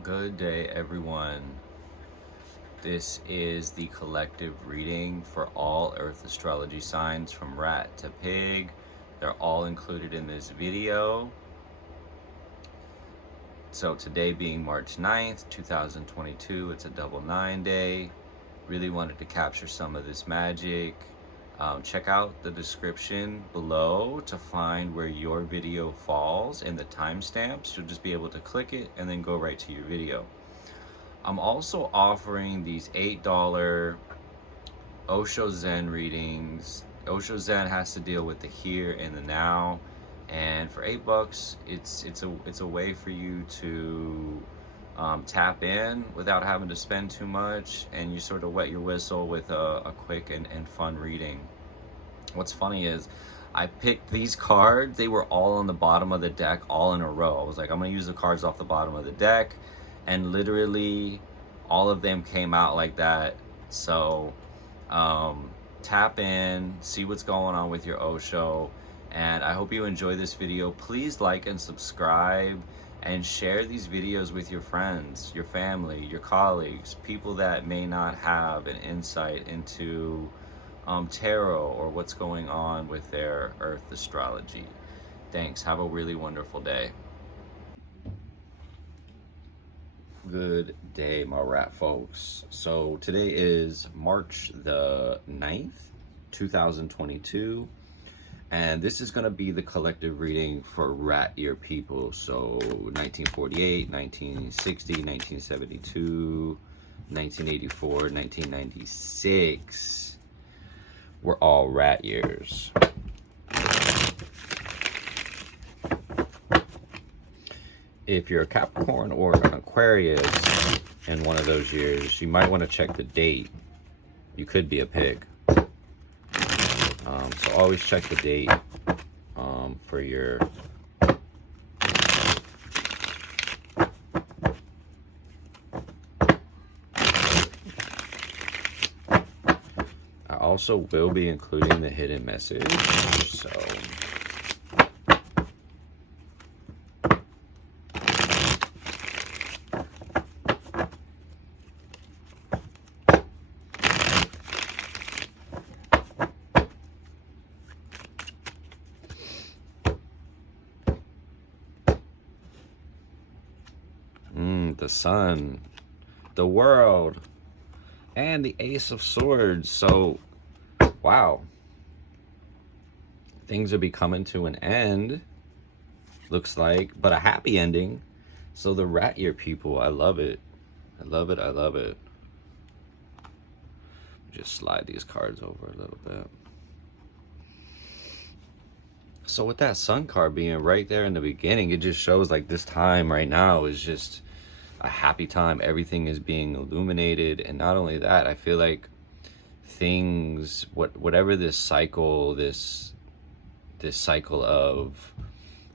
Good day, everyone. This is the collective reading for all Earth astrology signs from rat to pig. They're all included in this video. So today being March 9th, 2022, it's a double 9 day. Really wanted to capture some of this magic. Check out the description below to find where your video falls in the timestamps. You'll just be able to click it and then go right to your video. I'm also offering these $8 Osho Zen readings. Osho Zen has to deal with the here and the now, and for $8, it's a way for you to tap in without having to spend too much, and you sort of wet your whistle with a quick and fun reading. What's funny is I picked these cards. They were all on the bottom of the deck, all in a row. I was like, I'm gonna use the cards off the bottom of the deck, and literally all of them came out like that. So tap in, see what's going on with your Osho, and I hope you enjoy this video. Please like and subscribe and share these videos with your friends, your family, your colleagues, people that may not have an insight into tarot or what's going on with their Earth astrology. Thanks. Have a really wonderful day. Good day, my rat folks. So today is March the 9th, 2022. And this is going to be the collective reading for rat year people. So 1948, 1960, 1972, 1984, 1996 were all rat years. If you're a Capricorn or an Aquarius in one of those years, you might want to check the date. You could be a pig. So always check the date for your I also will be including the hidden message. So the sun, the world, and the Ace of Swords. So, wow. Things will be coming to an end, looks like, but a happy ending. So the rat year people, I love it. I love it, I love it. Just slide these cards over a little bit. So with that sun card being right there in the beginning, it just shows like this time right now is just a happy time. Everything is being illuminated, and not only that, I feel like things, whatever this cycle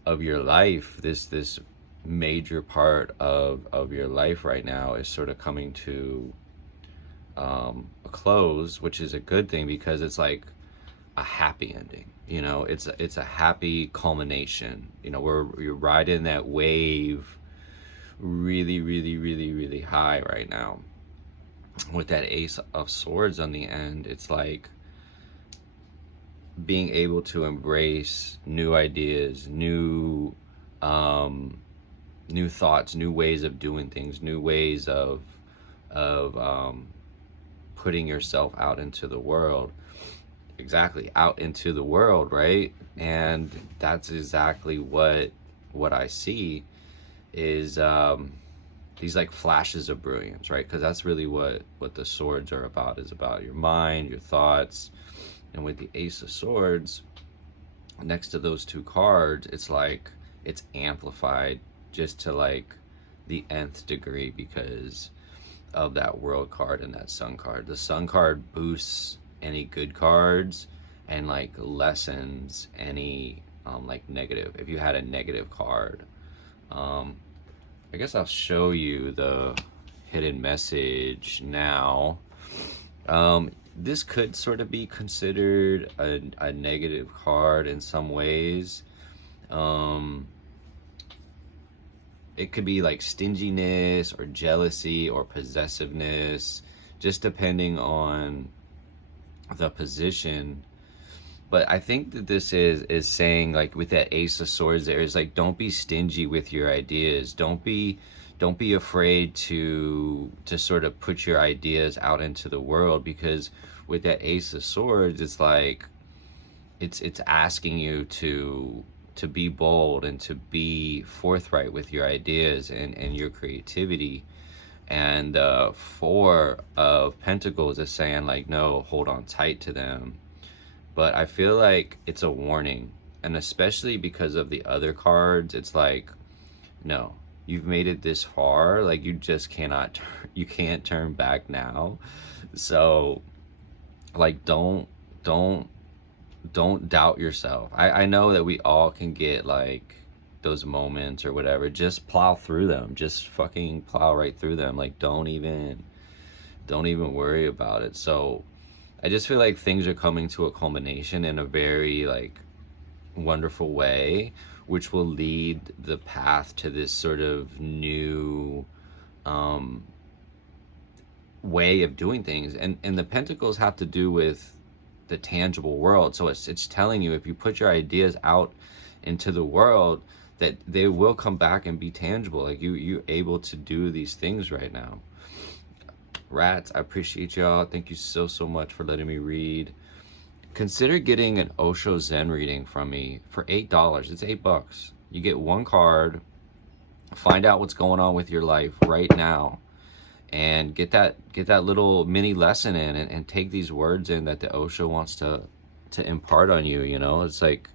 of your life, this major part of your life right now is sort of coming to a close, which is a good thing because it's like a happy ending. You know, it's a happy culmination. You know, you're riding that wave really high right now with that Ace of Swords on the end. It's like being able to embrace new ideas, new thoughts, new ways of doing things, new ways of putting yourself out into the world. Exactly, out into the world, right? And that's exactly what I see is these like flashes of brilliance, right? Because that's really what the swords are about, is about your mind, your thoughts. And with the Ace of Swords next to those two cards, it's like it's amplified just to like the nth degree because of that world card and that sun card. The sun card boosts any good cards and like lessens any like negative, if you had a negative card. I guess I'll show you the hidden message now. This could sort of be considered a negative card in some ways. it could be like stinginess or jealousy or possessiveness, just depending on the position. But I think that this is saying, like, with that Ace of Swords there, is like, don't be stingy with your ideas. Don't be afraid to sort of put your ideas out into the world, because with that Ace of Swords, it's like it's asking you to be bold and to be forthright with your ideas and your creativity. And Four of Pentacles is saying, like, no, hold on tight to them. But I feel like it's a warning, and especially because of the other cards, it's like, no, you've made it this far, like, you just cannot you can't turn back now. So, like, don't doubt yourself. I know that we all can get like those moments or whatever. Just plow through them. Just fucking plow right through them. Like, don't even worry about it. So I just feel like things are coming to a culmination in a very like wonderful way, which will lead the path to this sort of new way of doing things. And the Pentacles have to do with the tangible world. So it's telling you, if you put your ideas out into the world, that they will come back and be tangible. Like, you're able to do these things right now. Rats, I appreciate y'all. Thank you so much for letting me read. Consider getting an Osho Zen reading from me for $8. It's $8. You get one card, find out what's going on with your life right now, and get that little mini lesson in, and take these words in that the Osho wants to impart on you. You know, it's like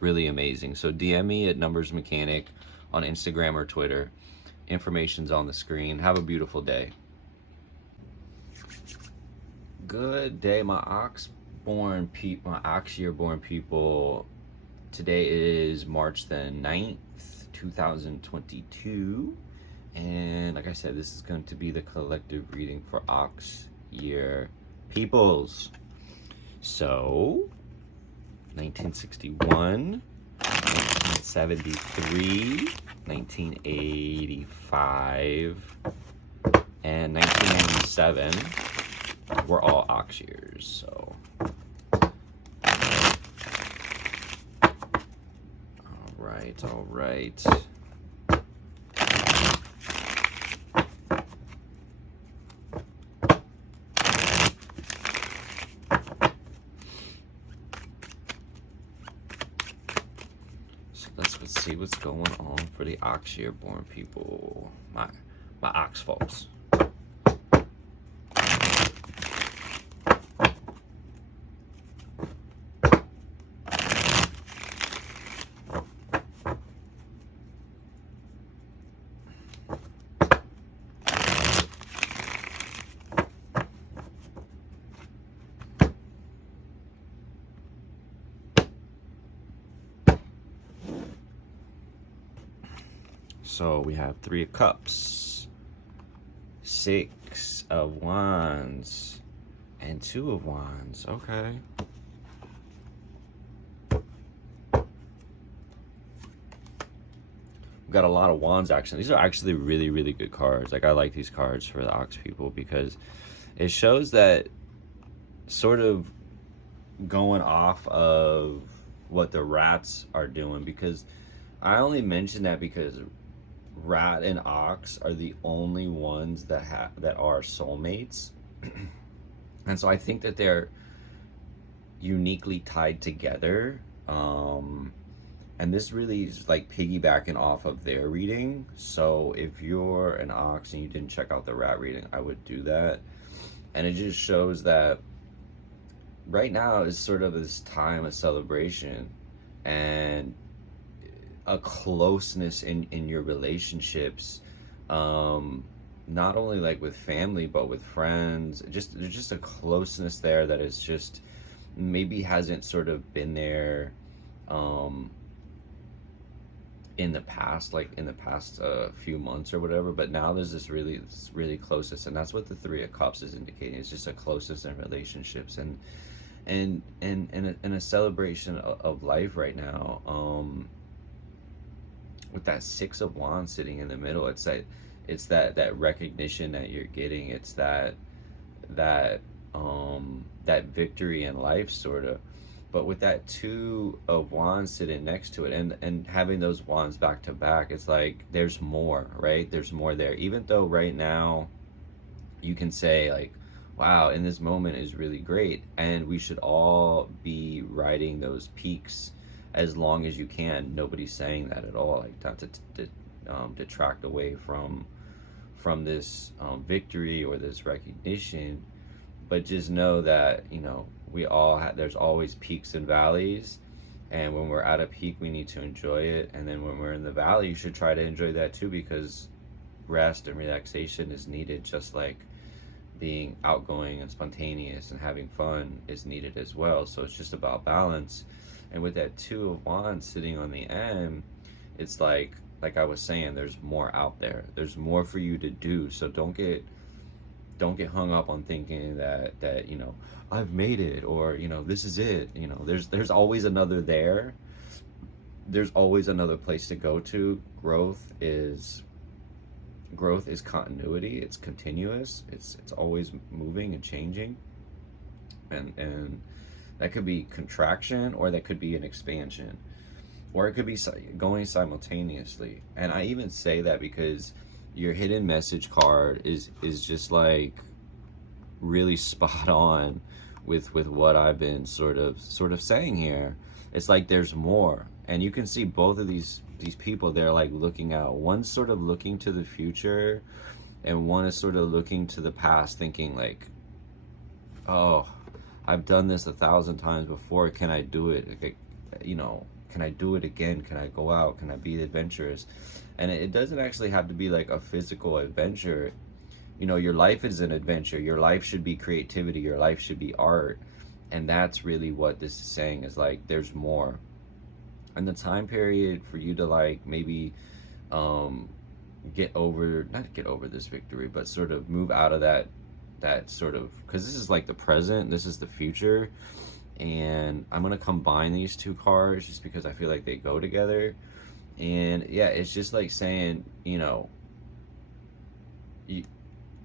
really amazing. So DM me at Numbers Mechanic on Instagram or Twitter. Information's on the screen. Have a beautiful day. Good day, my ox year born people. Today is March the 9th, 2022. And like I said, this is going to be the collective reading for ox year peoples. So, 1961, 1973, 1985, and 1997 were all ox years. So, all right. Let's see what's going on for the ox year born people, my ox folks. So we have 3 of Cups, 6 of Wands, and 2 of Wands. Okay. We've got a lot of Wands action. These are actually really, really good cards. Like, I like these cards for the ox people, because it shows that sort of going off of what the rats are doing, because I only mention that because rat and ox are the only ones that are soulmates. And so I think that they're uniquely tied together, and this really is like piggybacking off of their reading. So if you're an ox and you didn't check out the rat reading, I would do that. And it just shows that right now is sort of this time of celebration and a closeness in your relationships, not only like with family but with friends. There's just a closeness there that is just maybe hasn't sort of been there in the past, like in the past few months or whatever. But now there's this really closeness, and that's what the 3 of Cups is indicating. It's just a closeness in relationships and a celebration of life right now. with that Six of Wands sitting in the middle, it's that recognition that you're getting. It's that victory in life, sort of. But with that Two of Wands sitting next to it, and having those wands back to back, it's like there's more, right? There's more there. Even though right now you can say like, wow, in this moment is really great, and we should all be riding those peaks as long as you can. Nobody's saying that at all, like not to detract away from this victory or this recognition, but just know that, you know, we all have, there's always peaks and valleys, and when we're at a peak we need to enjoy it, and then when we're in the valley you should try to enjoy that too, because rest and relaxation is needed, just like being outgoing and spontaneous and having fun is needed as well. So it's just about balance. And with that Two of Wands sitting on the end, it's like I was saying, there's more out there, there's more for you to do. So don't get hung up on thinking that you know, I've made it, or you know, this is it. You know, there's always another there. There's always another place to go to. Growth is continuity. It's continuous. It's always moving and changing, and that could be contraction, or that could be an expansion, or it could be going simultaneously. And I even say that because your hidden message card is just like really spot on with what I've been sort of saying here. It's like there's more, and you can see both of these people, they're like looking out. One's sort of looking to the future, and one is sort of looking to the past, thinking like, oh, I've done this 1,000 times before, can I do it? Like, you know, can I do it again? Can I go out? Can I be adventurous? And it doesn't actually have to be like a physical adventure. You know, your life is an adventure. Your life should be creativity. Your life should be art. And that's really what this is saying, is like there's more. And the time period for you to like maybe not get over this victory, but sort of move out of that sort of, because this is like the present, this is the future. And I'm gonna combine these two cards just because I feel like they go together. And yeah, it's just like saying, you know, you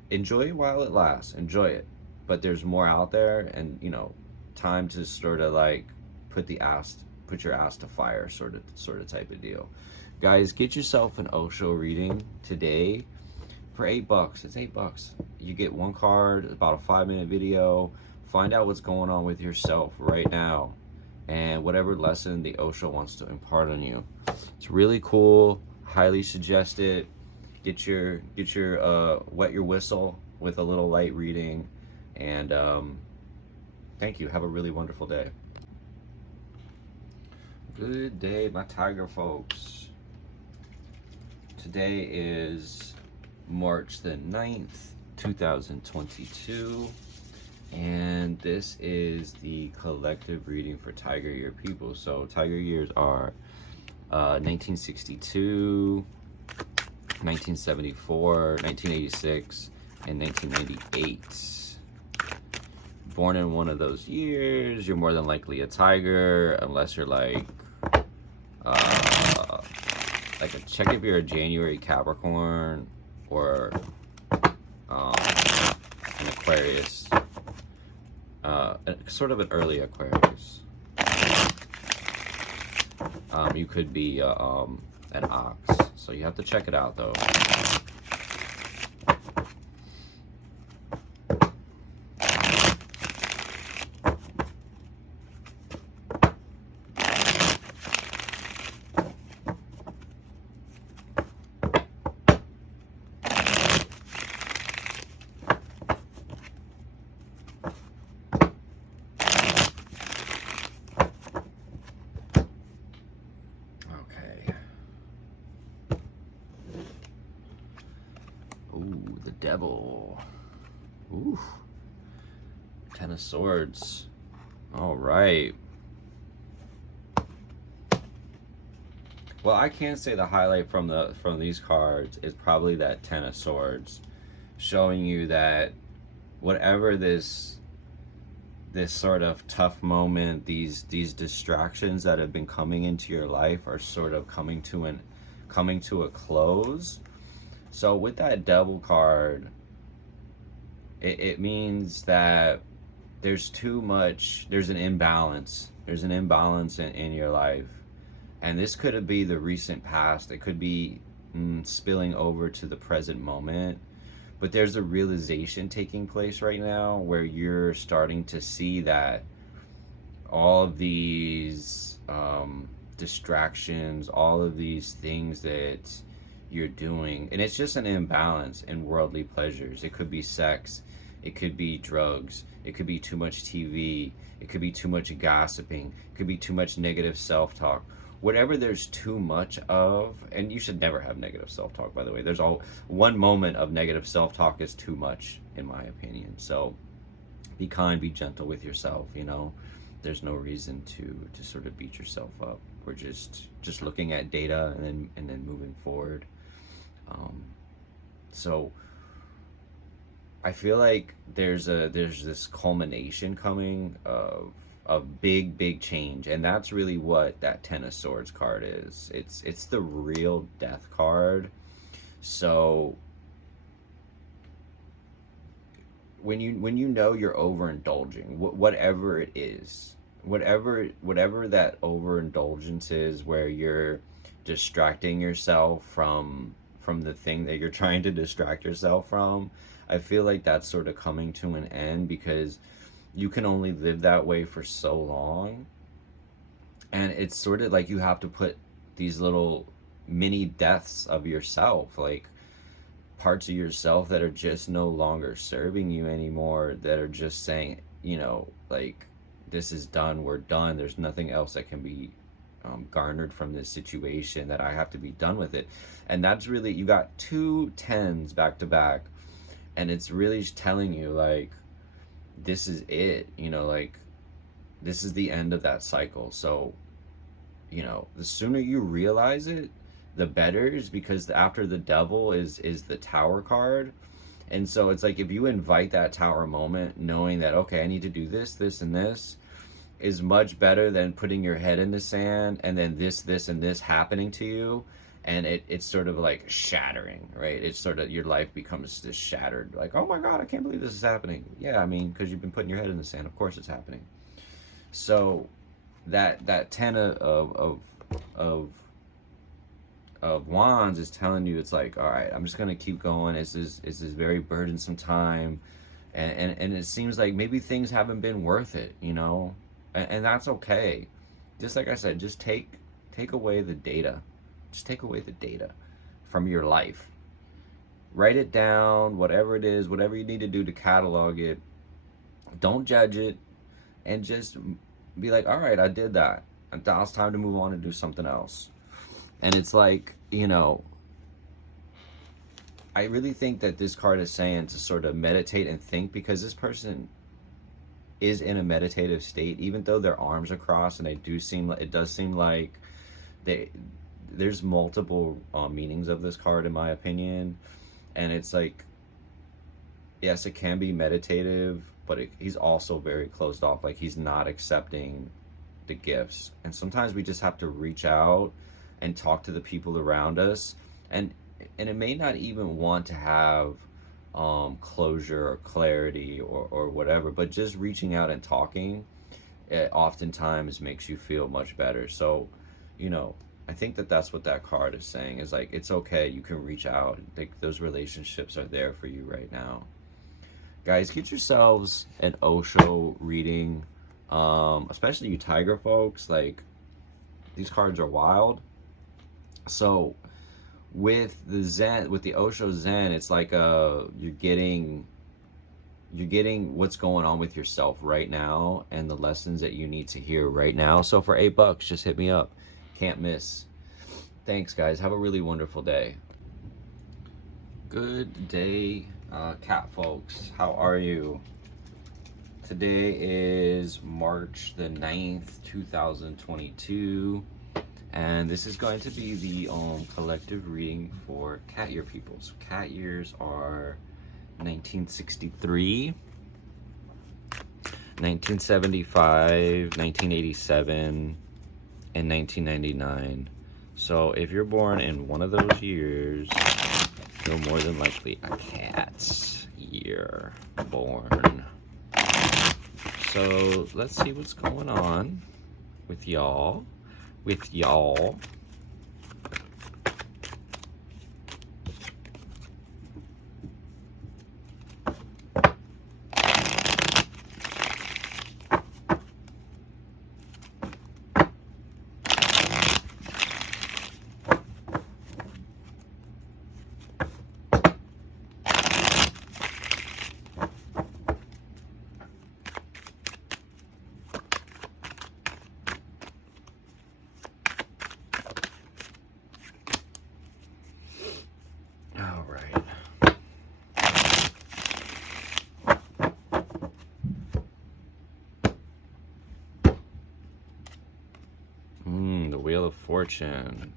enjoy it while it lasts, enjoy it, but there's more out there. And you know, time to sort of like put your ass to fire, sort of type of deal. Guys, get yourself an Osho reading today for $8. It's $8. You get one card, about a 5-minute video. Find out what's going on with yourself right now, and whatever lesson the Osho wants to impart on you. It's really cool. Highly suggest it. Get your wet your whistle with a little light reading. And thank you. Have a really wonderful day. Good day, my tiger folks. Today is March the 9th, 2022. And this is the collective reading for Tiger Year people. So Tiger Years are 1962, 1974, 1986, and 1998. Born in one of those years, you're more than likely a tiger, unless you're like check if you're a January Capricorn or an Aquarius. Sort of an early Aquarius. You could be an ox, so you have to check it out though. Ooh, the devil. Ooh. 10 of Swords. All right. Well, I can say the highlight from these cards is probably that 10 of Swords, showing you that whatever this sort of tough moment, these distractions that have been coming into your life are sort of coming to coming to a close. So with that Devil card, it means that there's an imbalance. There's an imbalance in your life. And this could be the recent past. It could be spilling over to the present moment. But there's a realization taking place right now where you're starting to see that all of these distractions, all of these things that you're doing, and it's just an imbalance in worldly pleasures. It could be sex, it could be drugs, it could be too much TV, it could be too much gossiping, it could be too much negative self-talk. Whatever there's too much of, and you should never have negative self-talk, by the way. There's all one moment of negative self-talk is too much, in my opinion. So be kind, be gentle with yourself, you know. There's no reason to sort of beat yourself up. We're just looking at data and then moving forward. So I feel like there's this culmination coming of big change, and that's really what that Ten of Swords card is. It's the real death card. So when you know you're overindulging, whatever it is, whatever that overindulgence is, where you're distracting yourself from the thing that you're trying to distract yourself from, I feel like that's sort of coming to an end, because you can only live that way for so long. And it's sort of like you have to put these little mini deaths of yourself, like parts of yourself that are just no longer serving you anymore, that are just saying, you know, like, this is done, we're done, there's nothing else that can be garnered from this situation, that I have to be done with it. And that's really, you got 2 tens back to back, and it's really telling you, like, this is it, you know, like, this is the end of that cycle. So, you know, the sooner you realize it, the better, is because after the Devil is the Tower card. And so it's like, if you invite that Tower moment, knowing that, okay, I need to do this, this, and this, is much better than putting your head in the sand and then this, and this happening to you. And it's sort of like shattering, right? It's sort of, your life becomes this shattered, like, oh my God, I can't believe this is happening. Yeah, I mean, because you've been putting your head in the sand, of course it's happening. So that Ten of Wands is telling you, it's like, all right, I'm just gonna keep going. It's this very burdensome time, and it seems like maybe things haven't been worth it, you know, and that's okay. Just like I said, just take away the data. Just take away the data from your life. Write it down, whatever it is, whatever you need to do to catalog it. Don't judge it, and just be like, all right, I did that. Now it's time to move on and do something else. And it's like, you know, I really think that this card is saying to sort of meditate and think, because this person is in a meditative state, even though their arms are crossed, and it does seem like there's multiple meanings of this card, in my opinion. And it's like, yes, it can be meditative, but he's also very closed off. Like, he's not accepting the gifts. And sometimes we just have to reach out and talk to the people around us, and it may not even want to have closure or clarity or whatever, but just reaching out and talking, it oftentimes makes you feel much better. So, you know, I think that's what that card is saying, is like, it's okay, you can reach out. Like, those relationships are there for you right now. Guys, get yourselves an Osho reading, especially you Tiger folks. Like, these cards are wild. So with the Osho Zen, it's like you're getting what's going on with yourself right now, and the lessons that you need to hear right now. So for $8, just hit me up. Can't miss. Thanks, guys. Have a really wonderful day. Good day, cat folks. How are you? Today is March the 9th, 2022. And this is going to be the collective reading for cat year people. So cat years are 1963, 1975, 1987, and 1999. So if you're born in one of those years, you're more than likely a cat year born. So let's see what's going on with y'all. All right. The Wheel of Fortune,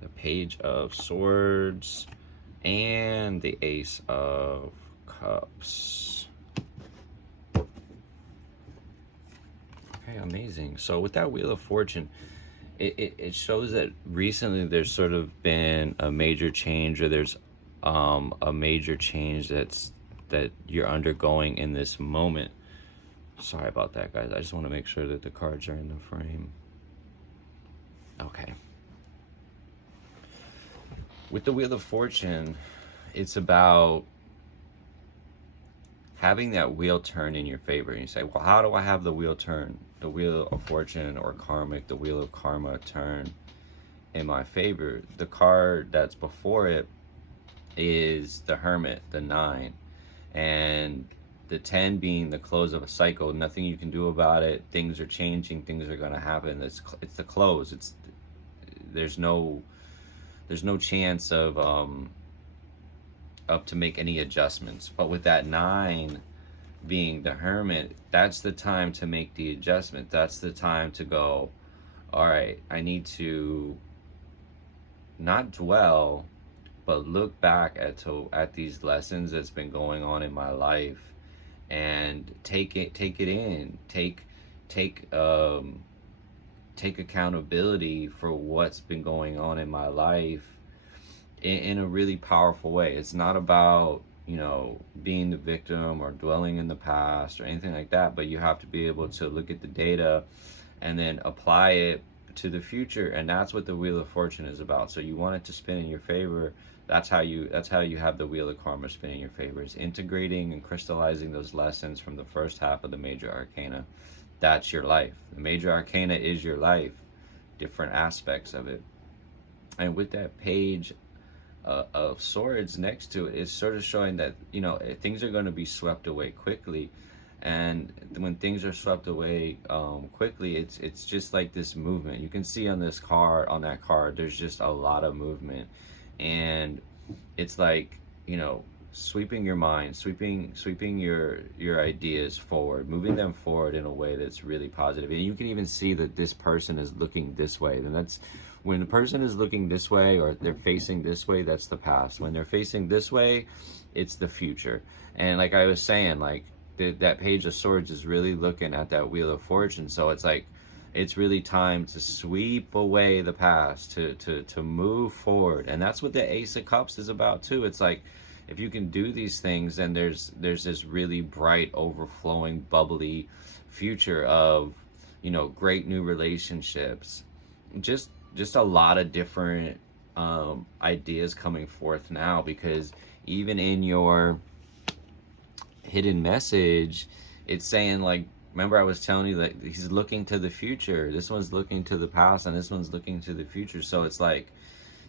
the Page of Swords, and the Ace of Cups. Okay, amazing. So with that Wheel of Fortune, it shows that recently there's sort of been a major change, or there's a major change that you're undergoing in this moment. Sorry about that, guys. I just want to make sure that the cards are in the frame. Okay. With the Wheel of Fortune, it's about having that wheel turn in your favor. And you say, well, how do I have the wheel turn? The Wheel of Fortune, or karmic, the Wheel of Karma turn in my favor. The card that's before it is the Hermit, the 9. And the 10 being the close of a cycle. Nothing you can do about it. Things are changing. Things are going to happen. It's the close. There's no chance of up to make any adjustments. But with that 9 being the Hermit, that's the time to make the adjustment. That's the time to go, all right, I need to not dwell, but look back at these lessons that's been going on in my life, and take it in, take accountability for what's been going on in my life in a really powerful way. It's not about, being the victim or dwelling in the past or anything like that, but you have to be able to look at the data and then apply it to the future. And that's what the Wheel of Fortune is about. So you want it to spin in your favor. That's how you have the Wheel of Karma spin in your favor. It's integrating and crystallizing those lessons from the first half of the major arcana. That's your life. The major arcana is your life, different aspects of it. And with that Page of Swords next to it, it's sort of showing that things are going to be swept away quickly. And when things are swept away quickly, it's just like this movement. You can see on that card, there's just a lot of movement. And it's like, sweeping your mind, sweeping your ideas forward, moving them forward in a way that's really positive. And you can even see that this person is looking this way. And that's when the person is looking this way, or they're facing this way, that's the past. When they're facing this way, it's the future. And like I was saying, like that Page of Swords is really looking at that Wheel of Fortune. So it's like, it's really time to sweep away the past, to move forward. And that's what the Ace of Cups is about too. It's like, if you can do these things, then there's this really bright, overflowing, bubbly future of, great new relationships. Just a lot of different ideas coming forth now, because even in your hidden message, it's saying, like, remember I was telling you that he's looking to the future. This one's looking to the past, and this one's looking to the future. So it's like,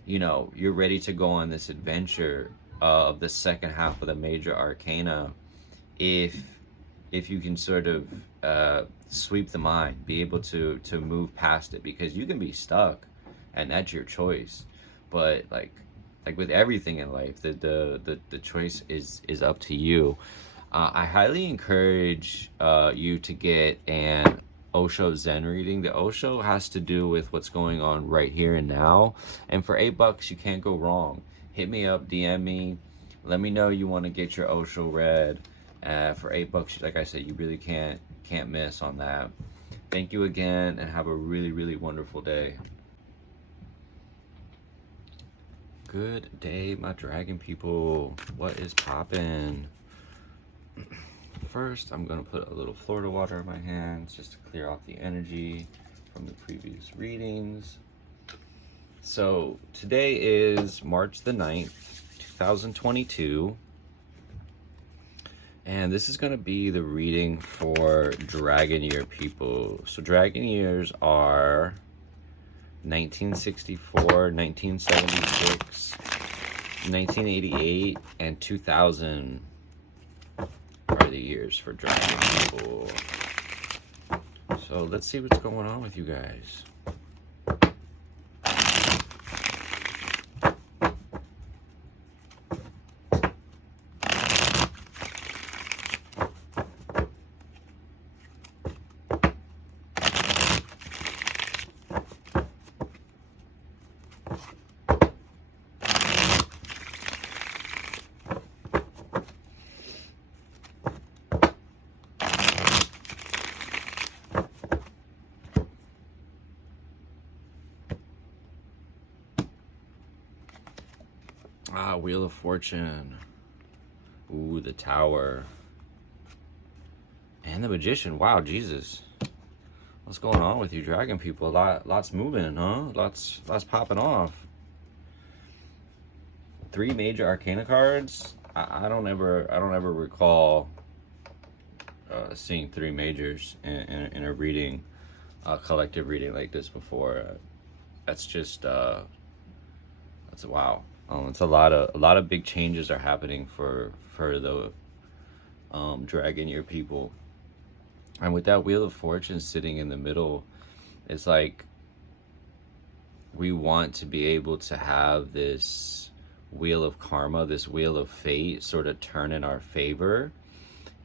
you're ready to go on this adventure of the second half of the major arcana, if you can sort of sweep the mind, be able to move past it, because you can be stuck, and that's your choice. But like with everything in life, the choice is up to you. I highly encourage you to get an Osho Zen reading. The Osho has to do with what's going on right here and now. And for $8, you can't go wrong. Hit me up, DM me. Let me know you want to get your Osho read. For $8, like I said, you really can't miss on that. Thank you again, and have a really, really wonderful day. Good day, my dragon people. What is poppin'? First, I'm gonna put a little Florida water in my hands just to clear off the energy from the previous readings. So today is March the 9th, 2022. And this is going to be the reading for Dragon Year people. So Dragon Years are 1964, 1976, 1988, and 2000 are the years for Dragon people. So let's see what's going on with you guys. Wheel of Fortune. Ooh, the Tower. And the Magician. Wow, Jesus. What's going on with you dragon people? Lots moving, huh? Lots popping off. 3 major arcana cards. I don't ever recall seeing 3 majors in a reading, a collective reading like this before. That's just that's wow. It's a lot of big changes are happening for the Dragon Year people. And with that Wheel of Fortune sitting in the middle, it's like we want to be able to have this wheel of karma, this wheel of fate sort of turn in our favor.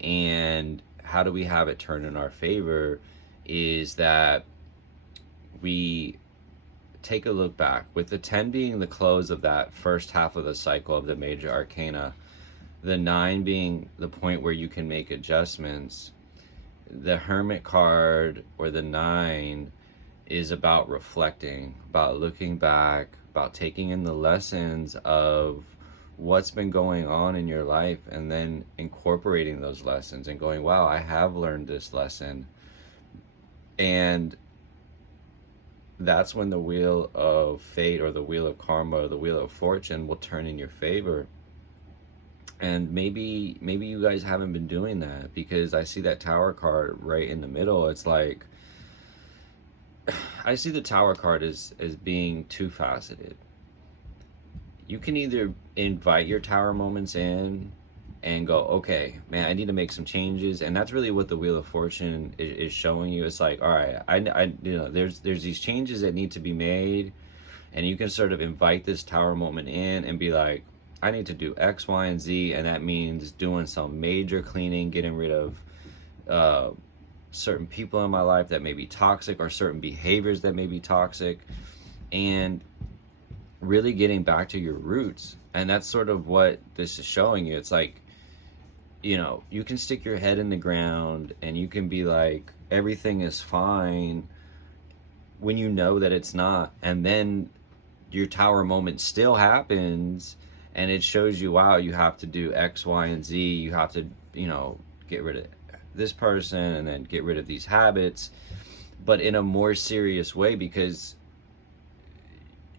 And how do we have it turn in our favor is that we take a look back, with the 10 being the close of that first half of the cycle of the major arcana, the 9 being the point where you can make adjustments. The Hermit card, or the 9, is about reflecting, about looking back, about taking in the lessons of what's been going on in your life, and then incorporating those lessons and going, wow, I have learned this lesson. And that's when the wheel of fate, or the wheel of karma, or the wheel of fortune will turn in your favor. And maybe you guys haven't been doing that, because I see that Tower card right in the middle. It's like, I see the Tower card as being two-faceted. You can either invite your Tower moments in and go, okay, man, I need to make some changes. And that's really what the Wheel of Fortune is showing you. It's like, all right, I there's these changes that need to be made, and you can sort of invite this Tower moment in and be like, I need to do X, Y, and Z, and that means doing some major cleaning, getting rid of certain people in my life that may be toxic, or certain behaviors that may be toxic, and really getting back to your roots. And that's sort of what this is showing you. It's like, you can stick your head in the ground and you can be like, everything is fine, when you know that it's not. And then your Tower moment still happens, and it shows you, wow, you have to do X, Y, and Z. You have to, get rid of this person and then get rid of these habits, but in a more serious way, because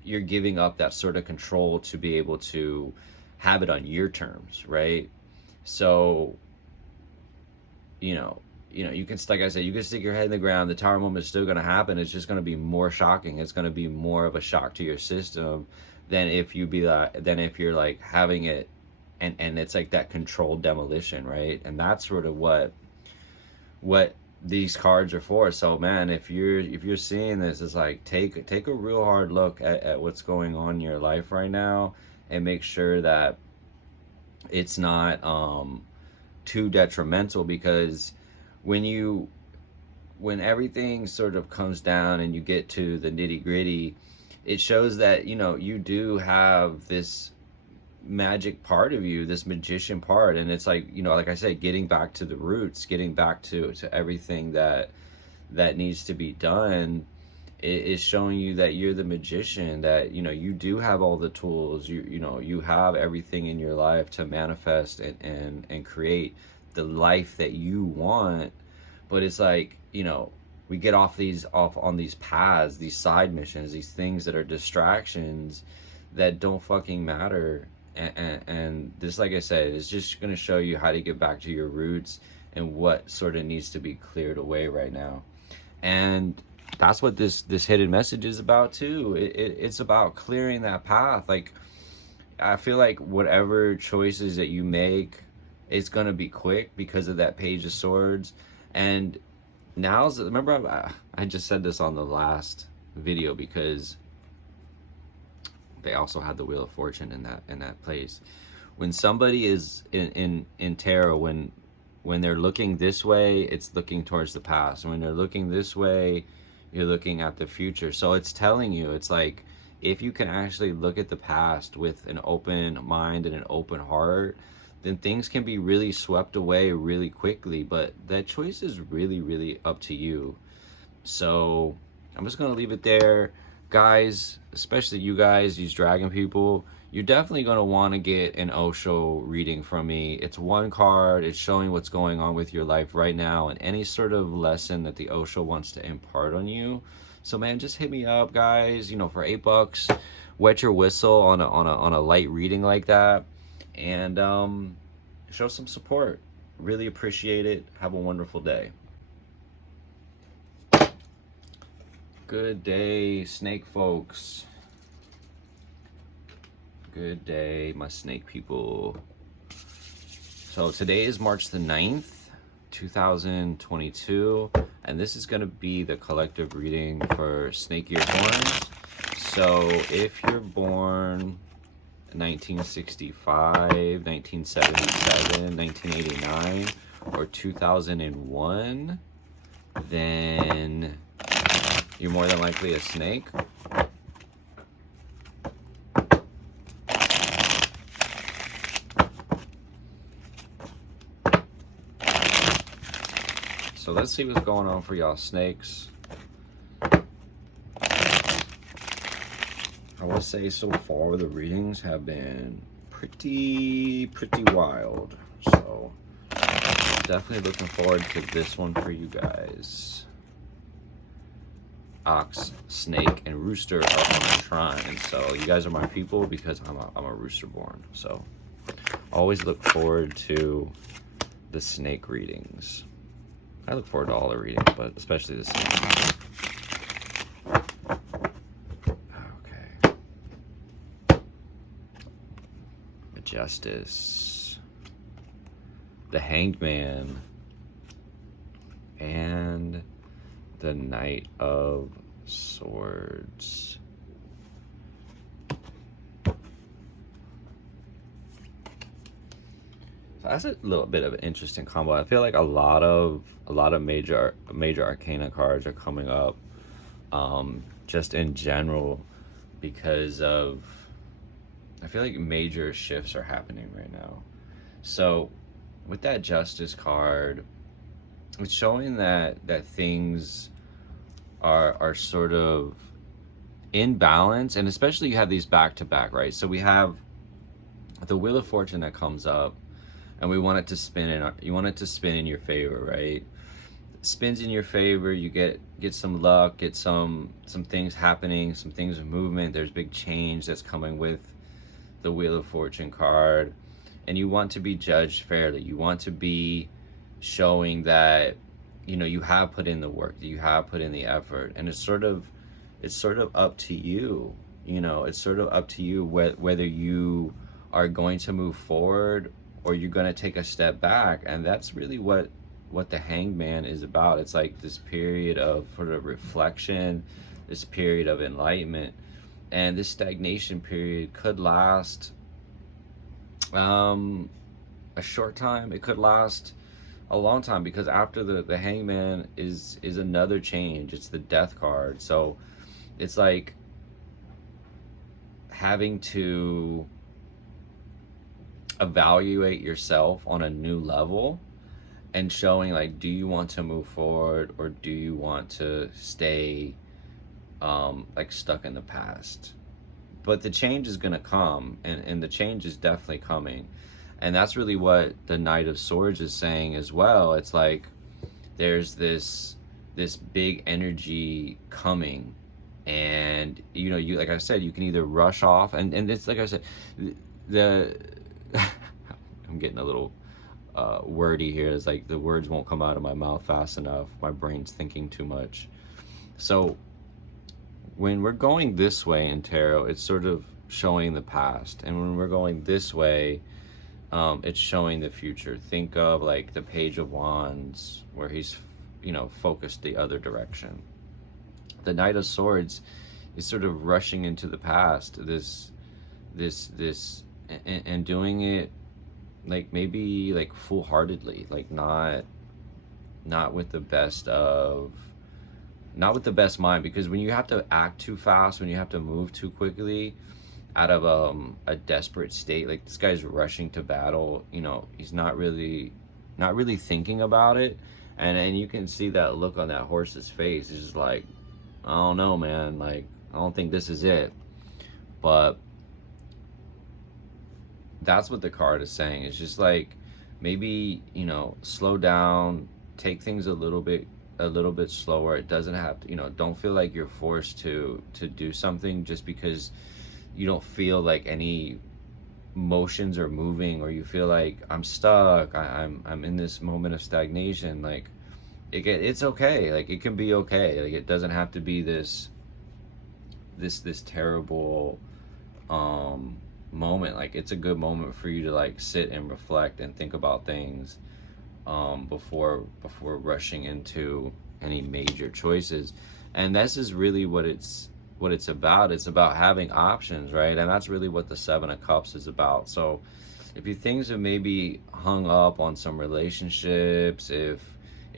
you're giving up that sort of control to be able to have it on your terms, right? So, you can, like I said, you can stick your head in the ground. The Tower moment is still going to happen. It's just going to be more shocking. It's going to be more of a shock to your system than if you're like having it, and it's like that controlled demolition, right? And that's sort of what these cards are for. So man, if you're seeing this, it's like, take a real hard look at what's going on in your life right now, and make sure that it's not too detrimental. Because when everything sort of comes down and you get to the nitty-gritty, it shows that you do have this magic part of you, this magician part. And it's like, like I said, getting back to the roots, getting back to everything that needs to be done. is showing you that you're the magician, that you do have all the tools, you have everything in your life to manifest and create the life that you want. But it's like, we get off on these paths, these side missions, these things that are distractions that don't fucking matter. And this, like I said, is just going to show you how to get back to your roots and what sort of needs to be cleared away right now. And that's what this hidden message is about too. It's about clearing that path. Like, I feel like whatever choices that you make, it's gonna be quick because of that Page of Swords. And remember, I just said this on the last video because they also had the Wheel of Fortune in that place. When somebody is in tarot, when they're looking this way, it's looking towards the past. When they're looking this way, you're looking at the future. So it's telling you, it's like, if you can actually look at the past with an open mind and an open heart, then things can be really swept away really quickly. But that choice is really, really up to you. So I'm just going to leave it there. Guys, especially you guys, these dragon people, you're definitely going to want to get an Osho reading from me. It's one card. It's showing what's going on with your life right now and any sort of lesson that the Osho wants to impart on you. So man, just hit me up, guys, for $8. Wet your whistle on a light reading like that, and show some support. Really appreciate it. Have a wonderful day. Good day, snake folks. Good day, my snake people. So today is March the 9th, 2022, and this is going to be the collective reading for snake year borns. So if you're born 1965, 1977, 1989, or 2001, then you're more than likely a snake. So let's see what's going on for y'all snakes. I want to say so far the readings have been pretty wild. So definitely looking forward to this one for you guys. Ox, snake, and rooster are on the shrine. So you guys are my people because I'm a rooster born. So always look forward to the snake readings. I look forward to all the readings, but especially the snake. Okay. The Justice, the Hanged Man, and the Knight of Swords. So that's a little bit of an interesting combo. I feel like a lot of major arcana cards are coming up, just in general, because of, I feel like major shifts are happening right now. So with that Justice card, it's showing that things are sort of in balance, and especially you have these back to back, right? So we have the Wheel of Fortune that comes up, and we want it to spin you want it to spin in your favor, right? It spins in your favor, you get some luck, get some things happening, some things of movement. There's big change that's coming with the Wheel of Fortune card, and you want to be judged fairly. You want to be showing that you have put in the work, that you have put in the effort, and it's sort of up to you. It's sort of up to you whether you are going to move forward or you're going to take a step back. And that's really what the Hanged Man is about. It's like this period of sort of reflection, this period of enlightenment, and this stagnation period could last a short time. It could last a long time, because after the Hangman is another change. It's the Death card. So it's like having to evaluate yourself on a new level and showing, like, do you want to move forward or do you want to stay like stuck in the past. But the change is going to come, and the change is definitely coming. And that's really what the Knight of Swords is saying as well. It's like there's this big energy coming, and you know, you, like I said, you can either rush off, and it's like I said, the I'm getting a little wordy here. It's like the words won't come out of my mouth fast enough. My brain's thinking too much. So when we're going this way in tarot, it's sort of showing the past, and when we're going this way, it's showing the future. Think of like the Page of Wands, where he's, you know, focused the other direction. The Knight of Swords is sort of rushing into the past, and doing it like maybe like foolhardily, like not with the best of, not with the best mind, because when you have to act too fast, when you have to move too quickly out of a desperate state, like this guy's rushing to battle, you know, he's not really thinking about it, and you can see that look on that horse's face. It's just like, I don't know, man, like I don't think this is it. But that's what the card is saying. It's just like, maybe, you know, slow down, take things a little bit slower. It doesn't have to, you know, don't feel like you're forced to do something just because you don't feel like any motions are moving, or you feel like I'm stuck, I'm in this moment of stagnation. Like it's okay, like it can be okay. Like it doesn't have to be this terrible moment. Like it's a good moment for you to like sit and reflect and think about things before rushing into any major choices. And this is really what it's about. It's about having options, right? And that's really what the Seven of Cups is about. So if you things have maybe hung up on some relationships, if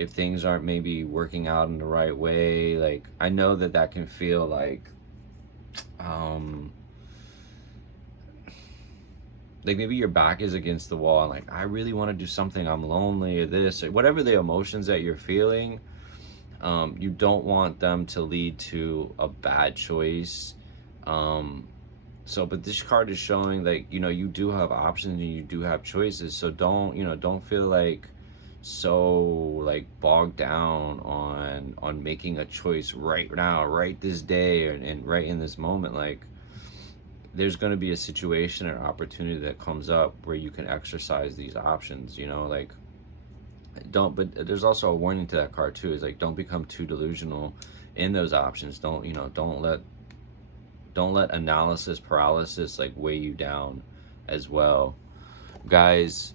things aren't maybe working out in the right way, like I know that can feel like maybe your back is against the wall, and like, I really want to do something, I'm lonely, or this, or whatever the emotions that you're feeling. You don't want them to lead to a bad choice. But this card is showing, like, you know, you do have options and you do have choices. So don't feel like so like bogged down on making a choice right now, right this day, and right in this moment. Like there's going to be a situation or opportunity that comes up where you can exercise these options, you know, like but there's also a warning to that card too, is like, don't become too delusional in those options. Don't let analysis paralysis like weigh you down as well. Guys,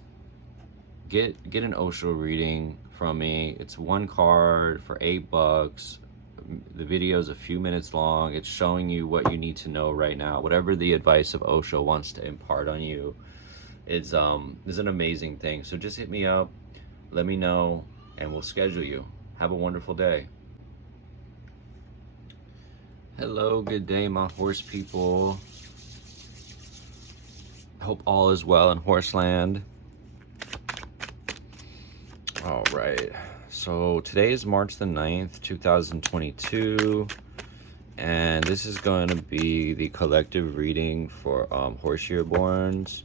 get an Osho reading from me. It's one card for $8. The video is a few minutes long. It's showing you what you need to know right now, whatever the advice of Osho wants to impart on you. It's an amazing thing. So just hit me up, let me know, and we'll schedule you. Have a wonderful day. Hello, good day, my horse people. Hope all is well in Horseland. All right, so today is March the 9th, 2022, and this is going to be the collective reading for horse year borns.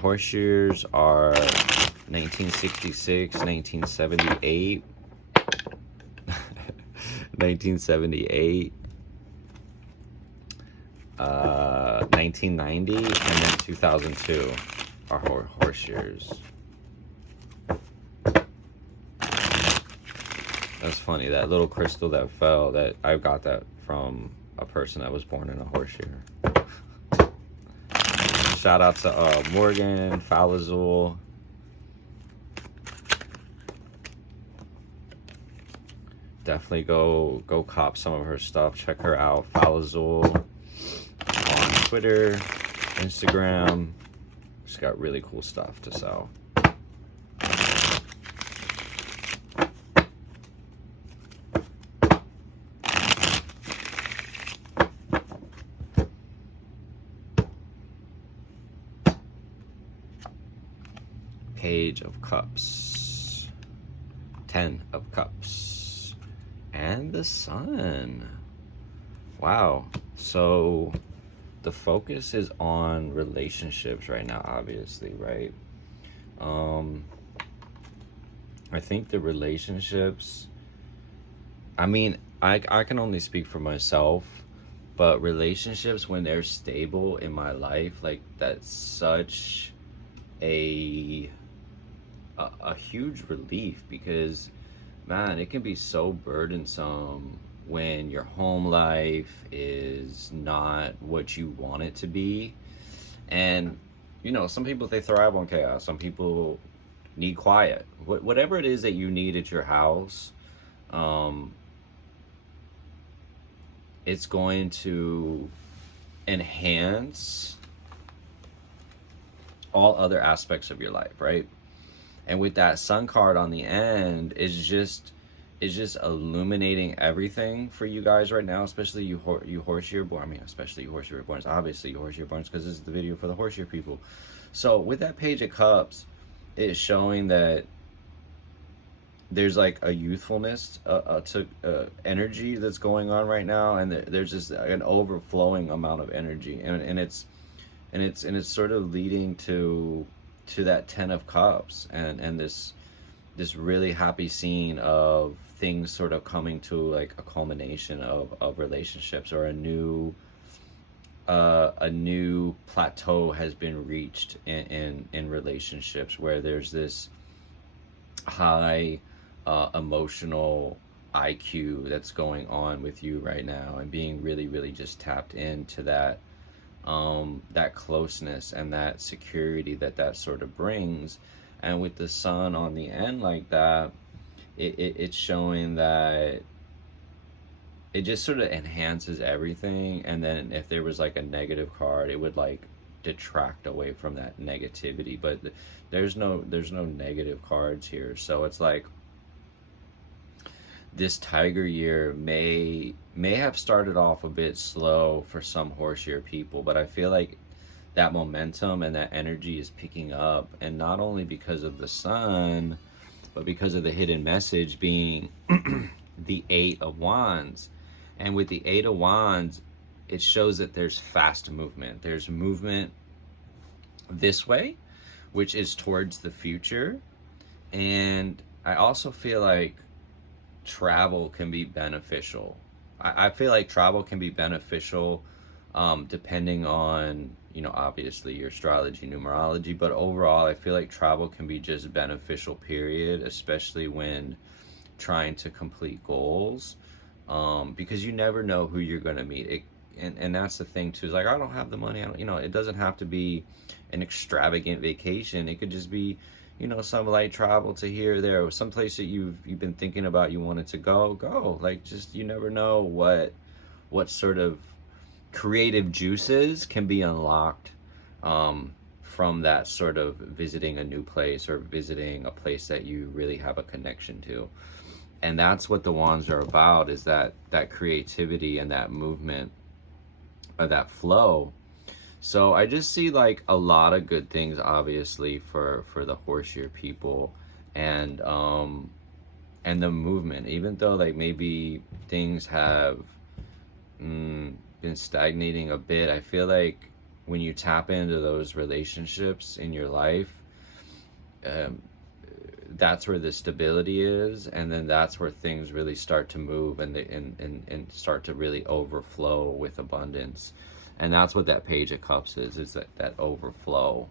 Horse years are 1966, 1978, 1978, 1990, and then 2002 are horse years. That's funny, that little crystal that fell, that I got that from a person that was born in a horse year. Shout out to Morgan Falazul. Definitely go cop some of her stuff. Check her out, Falazul, on Twitter, Instagram. She's got really cool stuff to sell. Page of Cups, 10 of Cups, and the Sun. Wow. So the focus is on relationships right now, obviously, right? I think the relationships, I mean, I can only speak for myself, but relationships, when they're stable in my life, like, that's such a a huge relief, because man, it can be so burdensome when your home life is not what you want it to be. And some people, they thrive on chaos. Some people need quiet. Whatever it is that you need at your house, um, it's going to enhance all other aspects of your life, right? And with that sun card on the end, is just illuminating everything for you guys right now, especially you horse year born. I mean, especially you horse year borns. Obviously, you horse year borns, because this is the video for the horse year people. So with that Page of Cups, it's showing that there's like a youthfulness to energy that's going on right now, and there's just an overflowing amount of energy, and it's sort of leading to that Ten of Cups, and this really happy scene of things sort of coming to like a culmination of relationships, or a new plateau has been reached in relationships, where there's this high emotional IQ that's going on with you right now, and being really, really just tapped into that closeness and that security that sort of brings. And with the sun on the end like that, it's showing that it just sort of enhances everything. And then if there was like a negative card, it would like detract away from that negativity. But there's no negative cards here, so it's like this tiger year may have started off a bit slow for some horse year people, but I feel like that momentum and that energy is picking up, and not only because of the sun, but because of the hidden message being the Eight of Wands. And with the Eight of Wands, it shows that there's fast movement. There's movement this way, which is towards the future. And I also feel like travel can be beneficial. I feel like travel can be beneficial, depending on, obviously your astrology, numerology, but overall, I feel like travel can be just beneficial, period, especially when trying to complete goals, because you never know who you're going to meet. And that's the thing too, is like, I don't have the money. It doesn't have to be an extravagant vacation. It could just be, some light travel to here or there, or some place that you've been thinking about, you wanted to go. Like, just, you never know what sort of creative juices can be unlocked, from that sort of visiting a new place, or visiting a place that you really have a connection to. And that's what the wands are about, is that creativity and that movement, or that flow. So I just see like a lot of good things, obviously, for the horse year people, and the movement, even though like maybe things have been stagnating a bit. I feel like when you tap into those relationships in your life, that's where the stability is, and then that's where things really start to move, and start to really overflow with abundance. And that's what that Page of Cups is that overflow.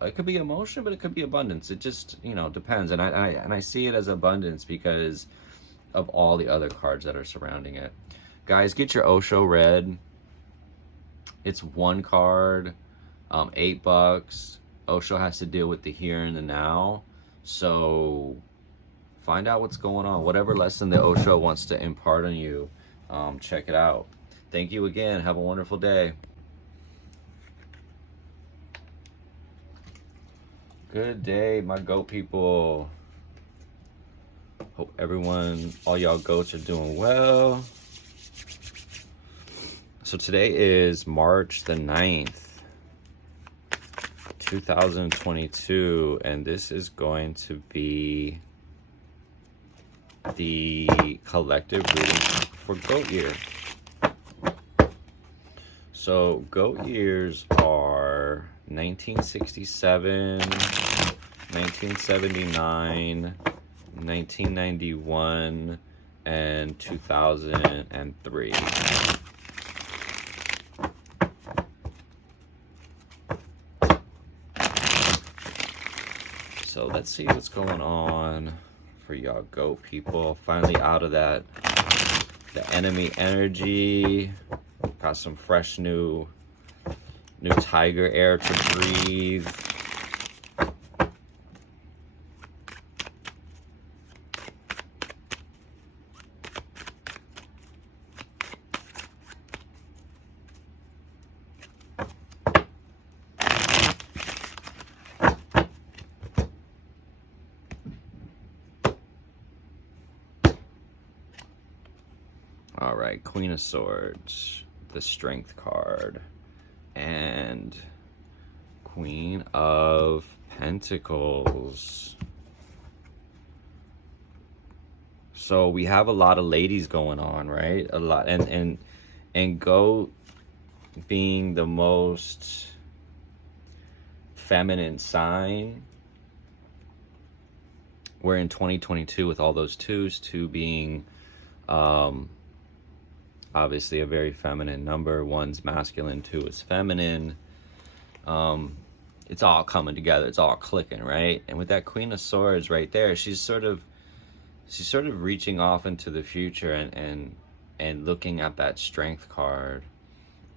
It could be emotion, but it could be abundance. It just, depends. And I see it as abundance because of all the other cards that are surrounding it. Guys, get your Osho read. It's one card, $8. Osho has to deal with the here and the now. So find out what's going on. Whatever lesson that Osho wants to impart on you, check it out. Thank you again. Have a wonderful day. Good day, my goat people. Hope everyone, all y'all goats, are doing well. So today is March the 9th, 2022, and this is going to be the collective reading for goat year. So goat years are 1967, 1979, 1991, and 2003. So let's see what's going on for y'all goat people. Finally out of that, the enemy energy. Got some fresh new tiger air to breathe. All right, Queen of Swords, the Strength card, and Queen of Pentacles. So we have a lot of ladies going on, right? A lot, and goat being the most feminine sign. We're in 2022 with all those twos, two being obviously a very feminine number. One's masculine, two is feminine. It's all coming together. It's all clicking, right? And with that Queen of Swords right there, she's sort of reaching off into the future and looking at that Strength card.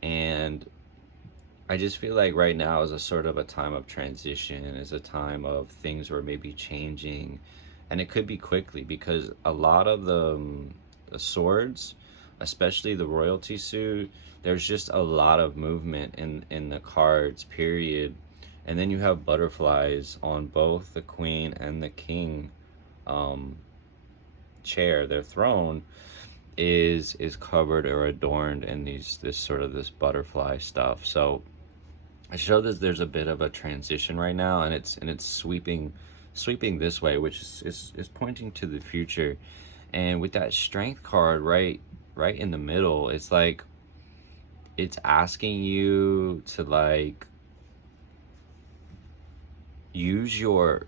And I just feel like right now is a sort of a time of transition, is a time of things were maybe changing, and it could be quickly, because a lot of the swords, especially the royalty suit, there's just a lot of movement in the cards, period. And then you have butterflies on both the queen and the king chair. Their throne is covered or adorned in this butterfly stuff. So I show that there's a bit of a transition right now, and it's sweeping this way, which is pointing to the future. And with that Strength card right in the middle, it's like it's asking you to like use your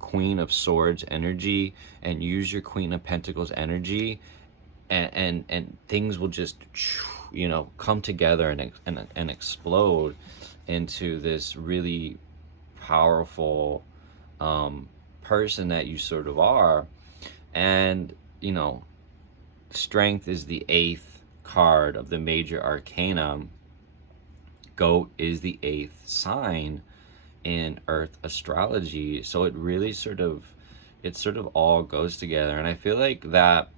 Queen of Swords energy and use your Queen of Pentacles energy, and things will just, you know, come together and explode into this really powerful person that you sort of are. And you know, Strength is the 8th card of the major arcana. Goat is the 8th sign in Earth astrology, so it really sort of all goes together. And I feel like that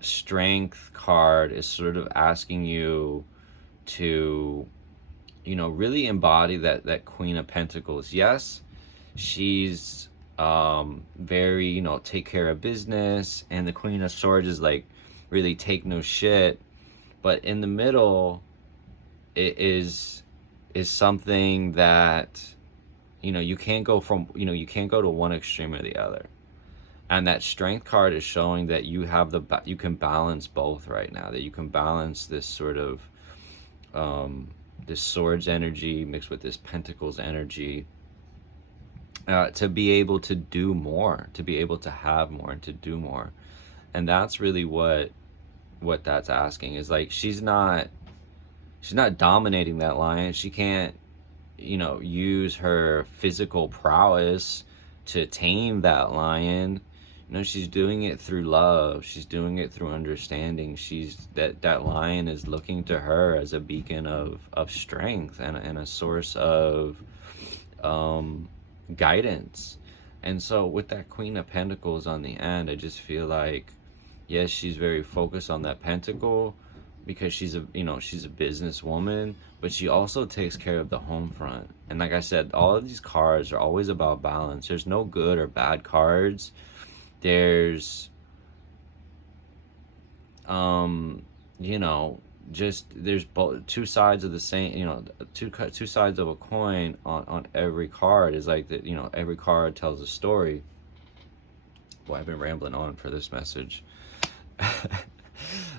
Strength card is sort of asking you to, you know, really embody that Queen of Pentacles. Yes, she's very, you know, take care of business, and the Queen of Swords is like really take no shit. But in the middle, it is something that, you know, you can't go to one extreme or the other. And that Strength card is showing that you have you can balance both right now, that you can balance this sort of this Swords energy mixed with this Pentacles energy, to be able to do more, to be able to have more, and to do more. And that's really what that's asking, is like she's not dominating that lion. She can't, you know, use her physical prowess to tame that lion. You know, she's doing it through love. She's doing it through understanding. That lion is looking to her as a beacon of strength and a source of guidance. And so with that Queen of Pentacles on the end, I just feel like, yes, she's very focused on that pentacle because she's a businesswoman, but she also takes care of the home front. And like I said, all of these cards are always about balance. There's no good or bad cards. There's you know, just there's both two sides of the same, you know, two sides of a coin on every card. Is like that, you know, every card tells a story. Boy, I've been rambling on for this message.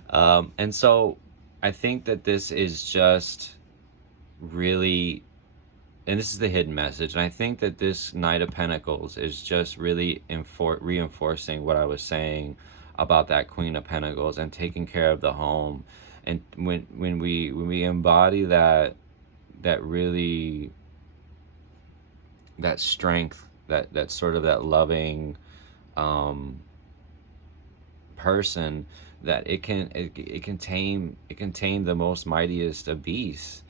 And so I think that this is just really, and this is the hidden message, and I think that this Knight of Pentacles is just really reinforcing what I was saying about that Queen of Pentacles and taking care of the home. And when we embody that really, that strength, that sort of that loving person, that it can tame the most mightiest of beasts.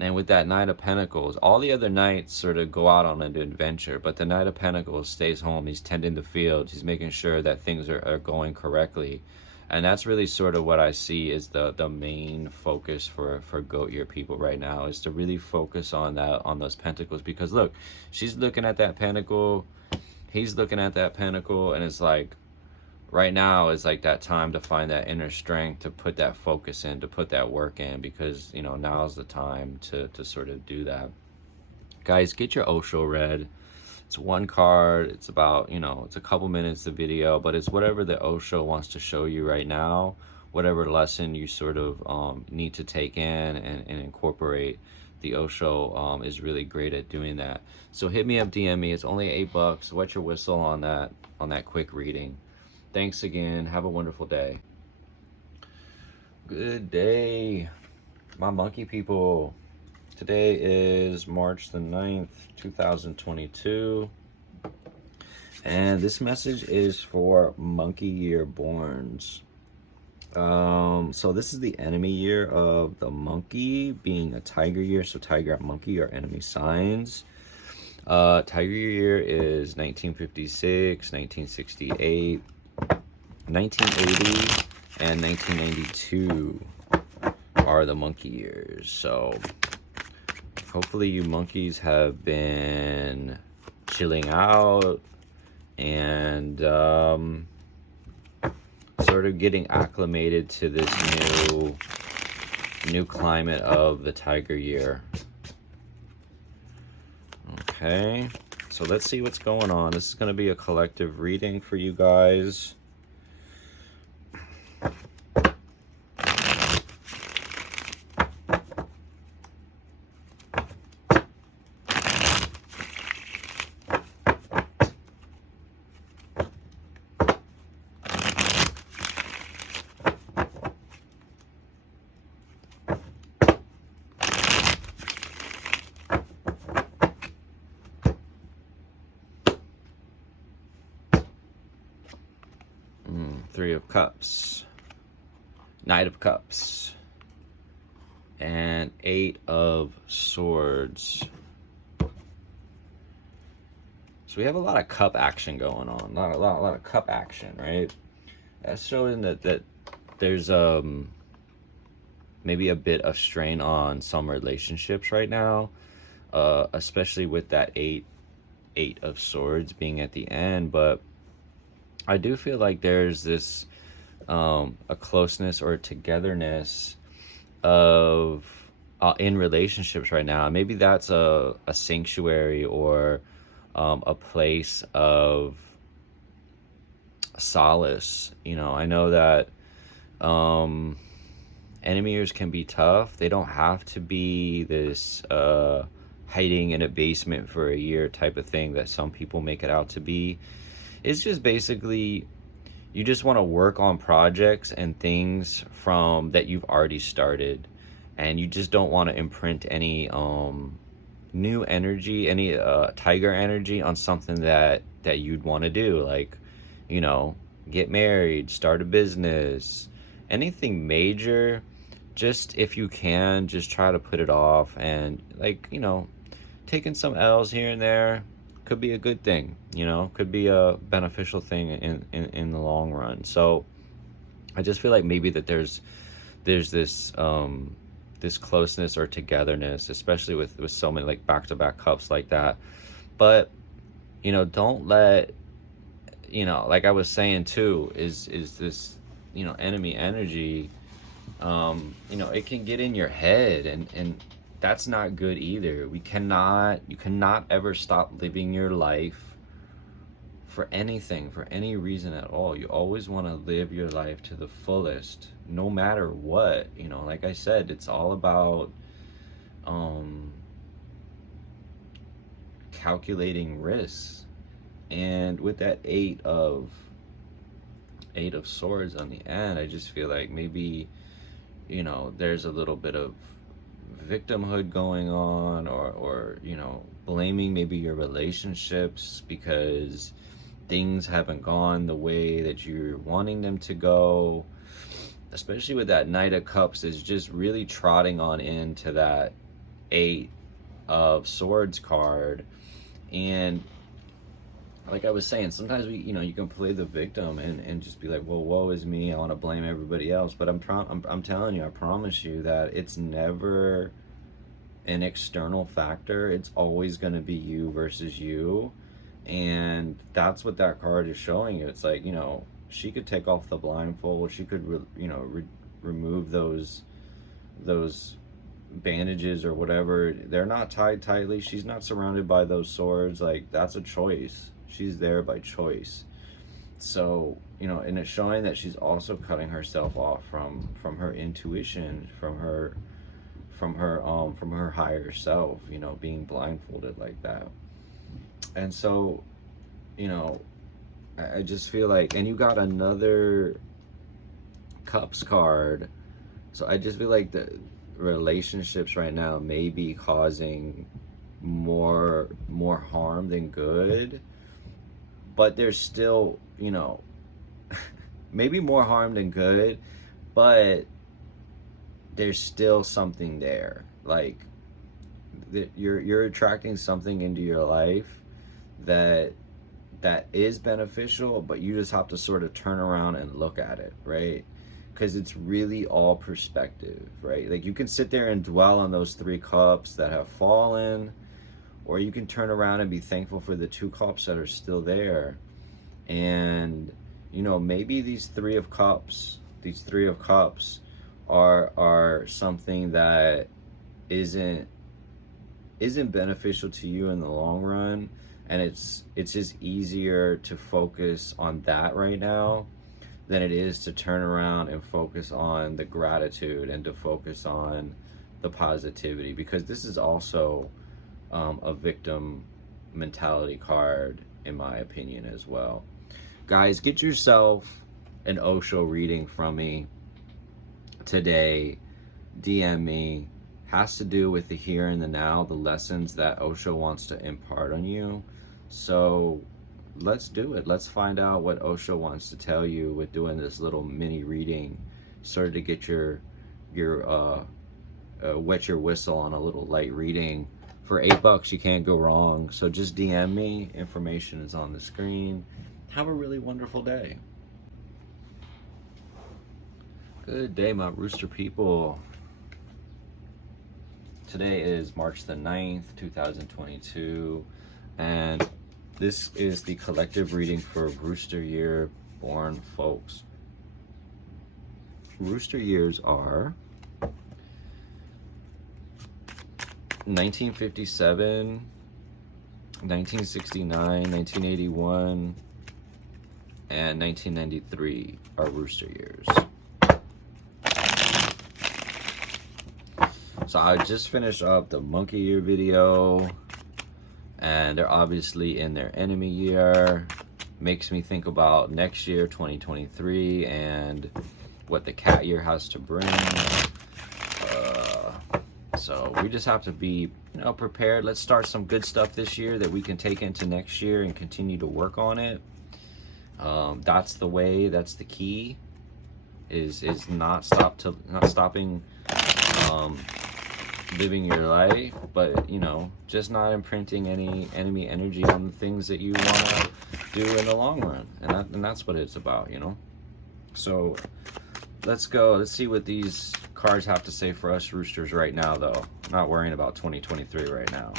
And with that Knight of Pentacles, all the other knights sort of go out on an adventure, but the Knight of Pentacles stays home. He's tending the fields. He's making sure that things are going correctly. And that's really sort of what I see is the main focus for goat year people right now, is to really focus on that, on those pentacles. Because look, she's looking at that pentacle, he's looking at that pentacle, and it's like, right now is like that time to find that inner strength, to put that focus in, to put that work in, because, you know, now's the time to sort of do that. Guys, get your Osho read. It's one card. It's about, you know, it's a couple minutes of video, but it's whatever the Osho wants to show you right now, whatever lesson you sort of need to take in and incorporate. The Osho is really great at doing that. So hit me up, DM me. It's only $8. Wet your whistle on that quick reading. Thanks again. Have a wonderful day. Good day, my monkey people. Today is March the 9th, 2022. And this message is for monkey year borns. So this is the enemy year of the monkey, being a tiger year. So tiger and monkey are enemy signs. Tiger year is 1956, 1968, 1980, and 1992 are the monkey years. So hopefully you monkeys have been chilling out and sort of getting acclimated to this new climate of the tiger year. Okay, so let's see what's going on. This is going to be a collective reading for you guys. Three of Cups, Knight of Cups, and Eight of Swords. So we have a lot of cup action going on, a lot of cup action, right? That's showing that there's maybe a bit of strain on some relationships right now, especially with that eight of Swords being at the end. But I do feel like there's this a closeness or a togetherness of in relationships right now. Maybe that's a sanctuary or a place of solace. You know, I know that enemy years can be tough. They don't have to be this hiding in a basement for a year type of thing that some people make it out to be. It's just basically, you just want to work on projects and things from that you've already started, and you just don't want to imprint any new energy, any tiger energy on something that you'd want to do, like, you know, get married, start a business, anything major. Just, if you can, just try to put it off, and, like, you know, taking some L's here and there could be a good thing, you know, could be a beneficial thing in the long run. So I just feel like maybe that there's this this closeness or togetherness, especially with so many like back-to-back cups like that. But, you know, don't let, you know, like I was saying too, is this, you know, enemy energy, you know, it can get in your head, and that's not good either. You cannot ever stop living your life for anything, for any reason at all. You always want to live your life to the fullest, no matter what. You know, like I said, it's all about calculating risks. And with that eight of swords on the end, I just feel like maybe, you know, there's a little bit of victimhood going on, or you know, blaming maybe your relationships because things haven't gone the way that you're wanting them to go. Especially with that Knight of Cups, is just really trotting on into that Eight of Swords card. And like I was saying, sometimes we, you know, you can play the victim and just be like, well, woe is me, I want to blame everybody else. But I'm telling you, I promise you that it's never an external factor. It's always going to be you versus you. And that's what that card is showing you. It's like, you know, she could take off the blindfold, she could remove those bandages or whatever. They're not tied tightly, she's not surrounded by those swords. Like, that's a choice. She's there by choice. So, you know, and it's showing that she's also cutting herself off from her intuition, from her higher self, you know, being blindfolded like that. And so, you know, I just feel like, and you got another Cups card, so I just feel like the relationships right now may be causing more harm than good. But there's still, you know, maybe more harm than good, but there's still something there. Like, you're attracting something into your life that is beneficial, but you just have to sort of turn around and look at it, right? Because it's really all perspective, right? Like, you can sit there and dwell on those 3 cups that have fallen, or you can turn around and be thankful for the 2 cups that are still there. And, you know, maybe these 3 of cups are something that isn't beneficial to you in the long run, and it's just easier to focus on that right now than it is to turn around and focus on the gratitude and to focus on the positivity, because this is also a victim mentality card, in my opinion, as well. Guys, get yourself an Osho reading from me today. DM me. Has to do with the here and the now, the lessons that Osho wants to impart on you. So let's do it. Let's find out what Osho wants to tell you with doing this little mini reading, sort of to get your wet your whistle on a little light reading. For $8, you can't go wrong. So just DM me. Information is on the screen. Have a really wonderful day. Good day, my rooster people. Today is March the 9th, 2022, and this is the collective reading for Rooster Year born folks. Rooster years are 1957, 1969, 1981, and 1993 are Rooster years. So I just finished up the monkey year video, and they're obviously in their enemy year. Makes me think about next year, 2023, and what the cat year has to bring. So we just have to be, you know, prepared. Let's start some good stuff this year that we can take into next year and continue to work on it. That's the way. That's the key. Is not stopping living your life, but, you know, just not imprinting any enemy energy on the things that you want to do in the long run. And that's what it's about, you know. So let's go. Let's see what these cards have to say for us roosters right now, though. I'm not worrying about 2023 right now.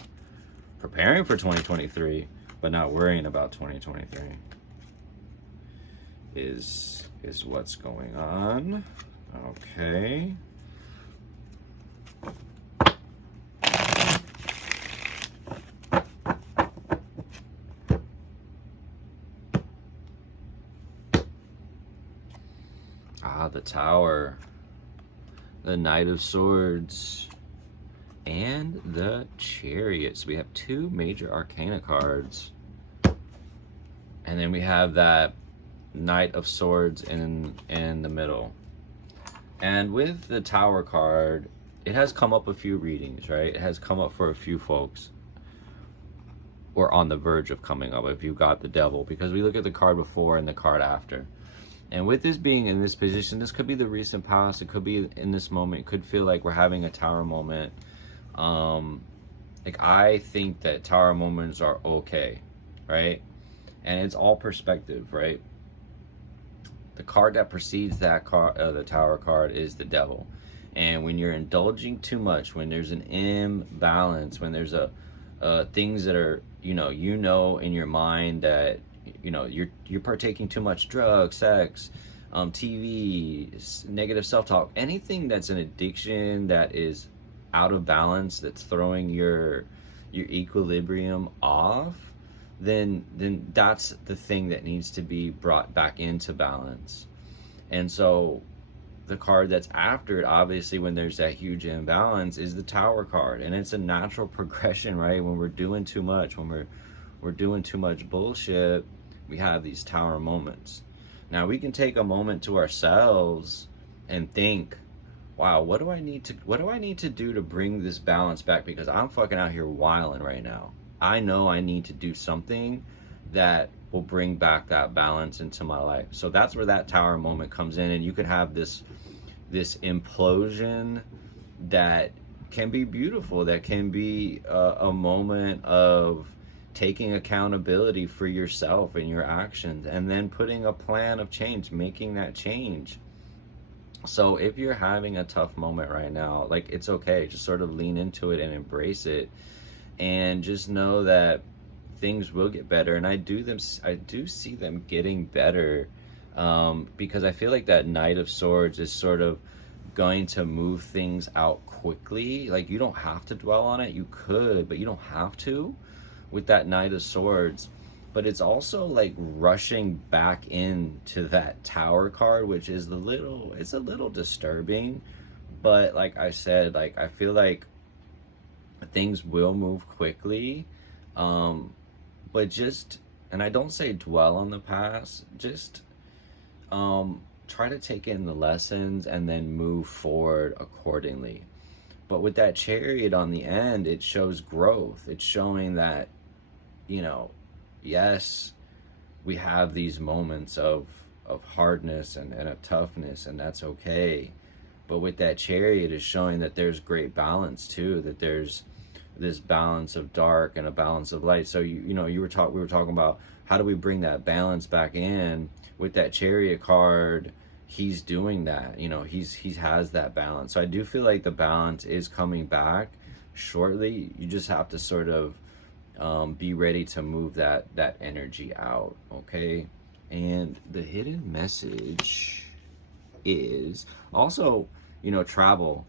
Preparing for 2023, but not worrying about 2023 is what's going on. Okay. The Tower, the Knight of Swords, and the Chariot. So we have two major arcana cards. And then we have that Knight of Swords in the middle. And with the Tower card, it has come up a few readings, right? It has come up for a few folks. Or on the verge of coming up if you got the Devil. Because we look at the card before and the card after. And with this being in this position, this could be the recent past. It could be in this moment. It could feel like we're having a Tower moment. Like, I think that Tower moments are okay, right? And it's all perspective, right? The card that precedes that card, the Tower card, is the Devil. And when you're indulging too much, when there's an imbalance, when there's things that are, you know in your mind that, you're partaking too much drugs, sex, TV, negative self-talk, anything that's an addiction that is out of balance, that's throwing your equilibrium off, then that's the thing that needs to be brought back into balance. And so the card that's after it, obviously, when there's that huge imbalance, is the Tower card. And it's a natural progression, right? When we're doing too much, when we're doing too much bullshit, we have these Tower moments. Now we can take a moment to ourselves and think, wow, what do I need to do to bring this balance back? Because I'm fucking out here wilding right now. I know I need to do something that will bring back that balance into my life. So that's where that Tower moment comes in, and you could have this implosion that can be beautiful, that can be a moment of taking accountability for yourself and your actions, and then putting a plan of change, making that change. So if you're having a tough moment right now, like, it's okay. Just sort of lean into it and embrace it, and just know that things will get better. And I do see them getting better, because I feel like that Knight of Swords is sort of going to move things out quickly. Like, you don't have to dwell on it. You could, but you don't have to with that Knight of Swords. But it's also like rushing back into that Tower card, which is it's a little disturbing. But like I said, like, I feel like things will move quickly. But just, and I don't say dwell on the past, just try to take in the lessons and then move forward accordingly. But with that Chariot on the end, it shows growth. It's showing that, yes, we have these moments of hardness and of toughness, and that's okay. But with that Chariot, is showing that there's great balance too, that there's this balance of dark and a balance of light. So we were talking about, how do we bring that balance back in? With that Chariot card, he's doing that. He has that balance. So I do feel like the balance is coming back shortly. You just have to sort of be ready to move that energy out, okay? And the hidden message is also, travel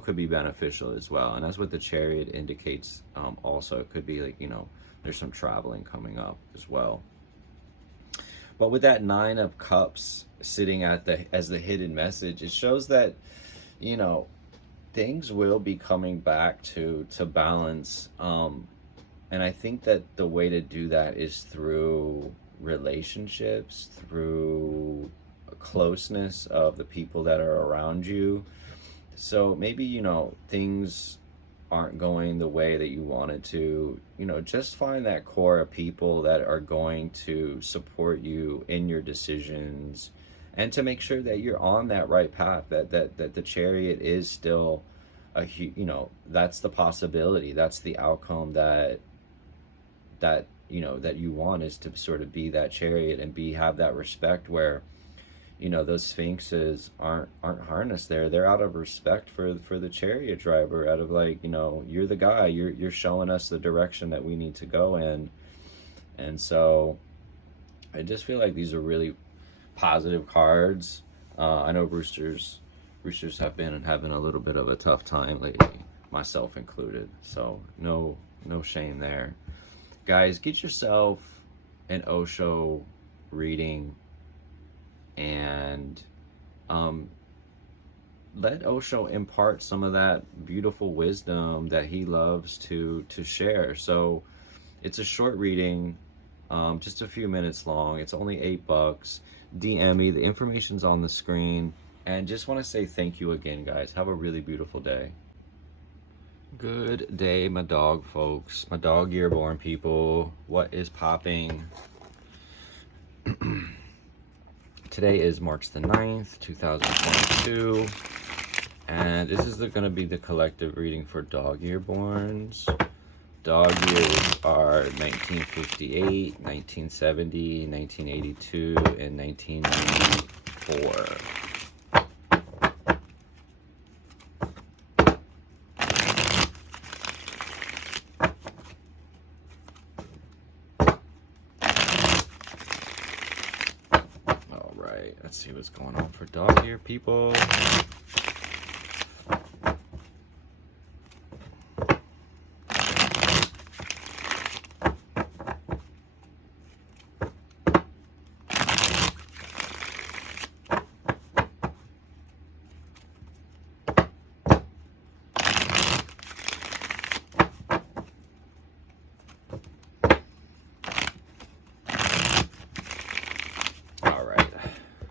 could be beneficial as well, and that's what the Chariot indicates. Also, it could be like, there's some traveling coming up as well. But with that Nine of Cups sitting as the hidden message, it shows that, things will be coming back to balance. And I think that the way to do that is through relationships, through closeness of the people that are around you. So maybe, things aren't going the way that you wanted to, just find that core of people that are going to support you in your decisions, and to make sure that you're on that right path, that the Chariot is still that's the possibility, that's the outcome that you want, is to sort of be that Chariot and have that respect where, those sphinxes aren't harnessed there. They're out of respect for the Chariot driver, out of like, you're the guy, you're showing us the direction that we need to go in. And so I just feel like these are really positive cards. I know roosters have been having a little bit of a tough time lately, myself included. So no shame there. Guys, get yourself an Osho reading, and let Osho impart some of that beautiful wisdom that he loves to share. So it's a short reading, just a few minutes long. It's only $8. DM me. The information's on the screen. And just want to say thank you again, guys. Have a really beautiful day. Good day, my dog folks. My dog year-born people. What is popping? Today is March the 9th, 2022. And this is going to be the collective reading for dog year-borns. Dog years are 1958, 1970, 1982, and 1994. All right, let's see what's going on for dog year people.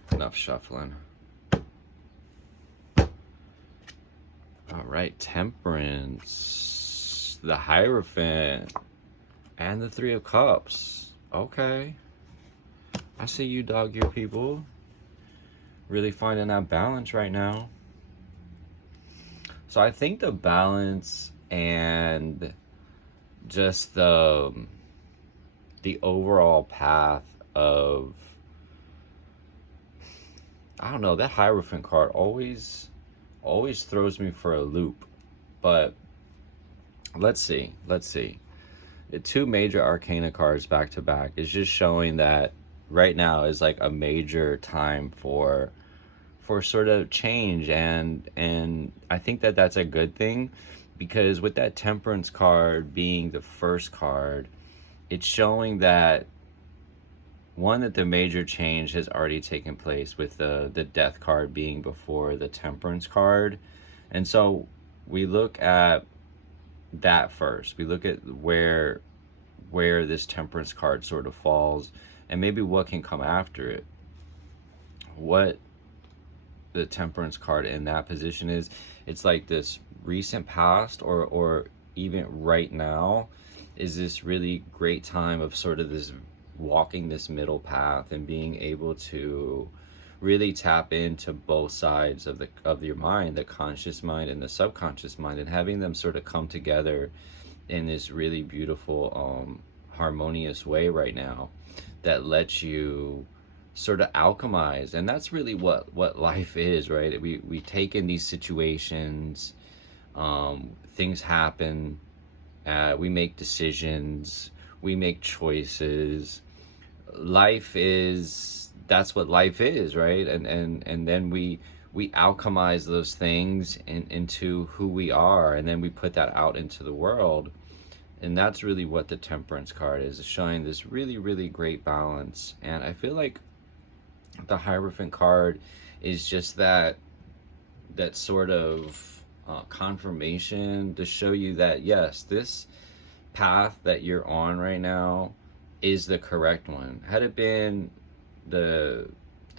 Enough shuffling. All right, Temperance, the Hierophant, and the Three of Cups. Okay. I see you, dog year people. Really finding that balance right now. So I think the balance and just the overall path of, I don't know, that Hierophant card always throws me for a loop. But let's see. The two major arcana cards back to back is just showing that right now is like a major time for sort of change, and I think that that's a good thing, because with that Temperance card being the first card, it's showing that one, that the major change has already taken place with the Death card being before the Temperance card. And so we look at that first. We look at where this Temperance card sort of falls, and maybe what can come after it. What the Temperance card in that position is, it's like this recent past, or even right now is this really great time of sort of this walking this middle path and being able to really tap into both sides of your mind, the conscious mind and the subconscious mind, and having them sort of come together in this really beautiful harmonious way right now that lets you sort of alchemize. And that's really what life is, right? We take in these situations, things happen, we make decisions, we make choices. Life is, that's what life is, right? And then we alchemize those things into who we are, and then we put that out into the world. And that's really what the Temperance card is showing, this really, really great balance. And I feel like the Hierophant card is just that sort of confirmation to show you that, yes, this path that you're on right now is the correct one. Had it been the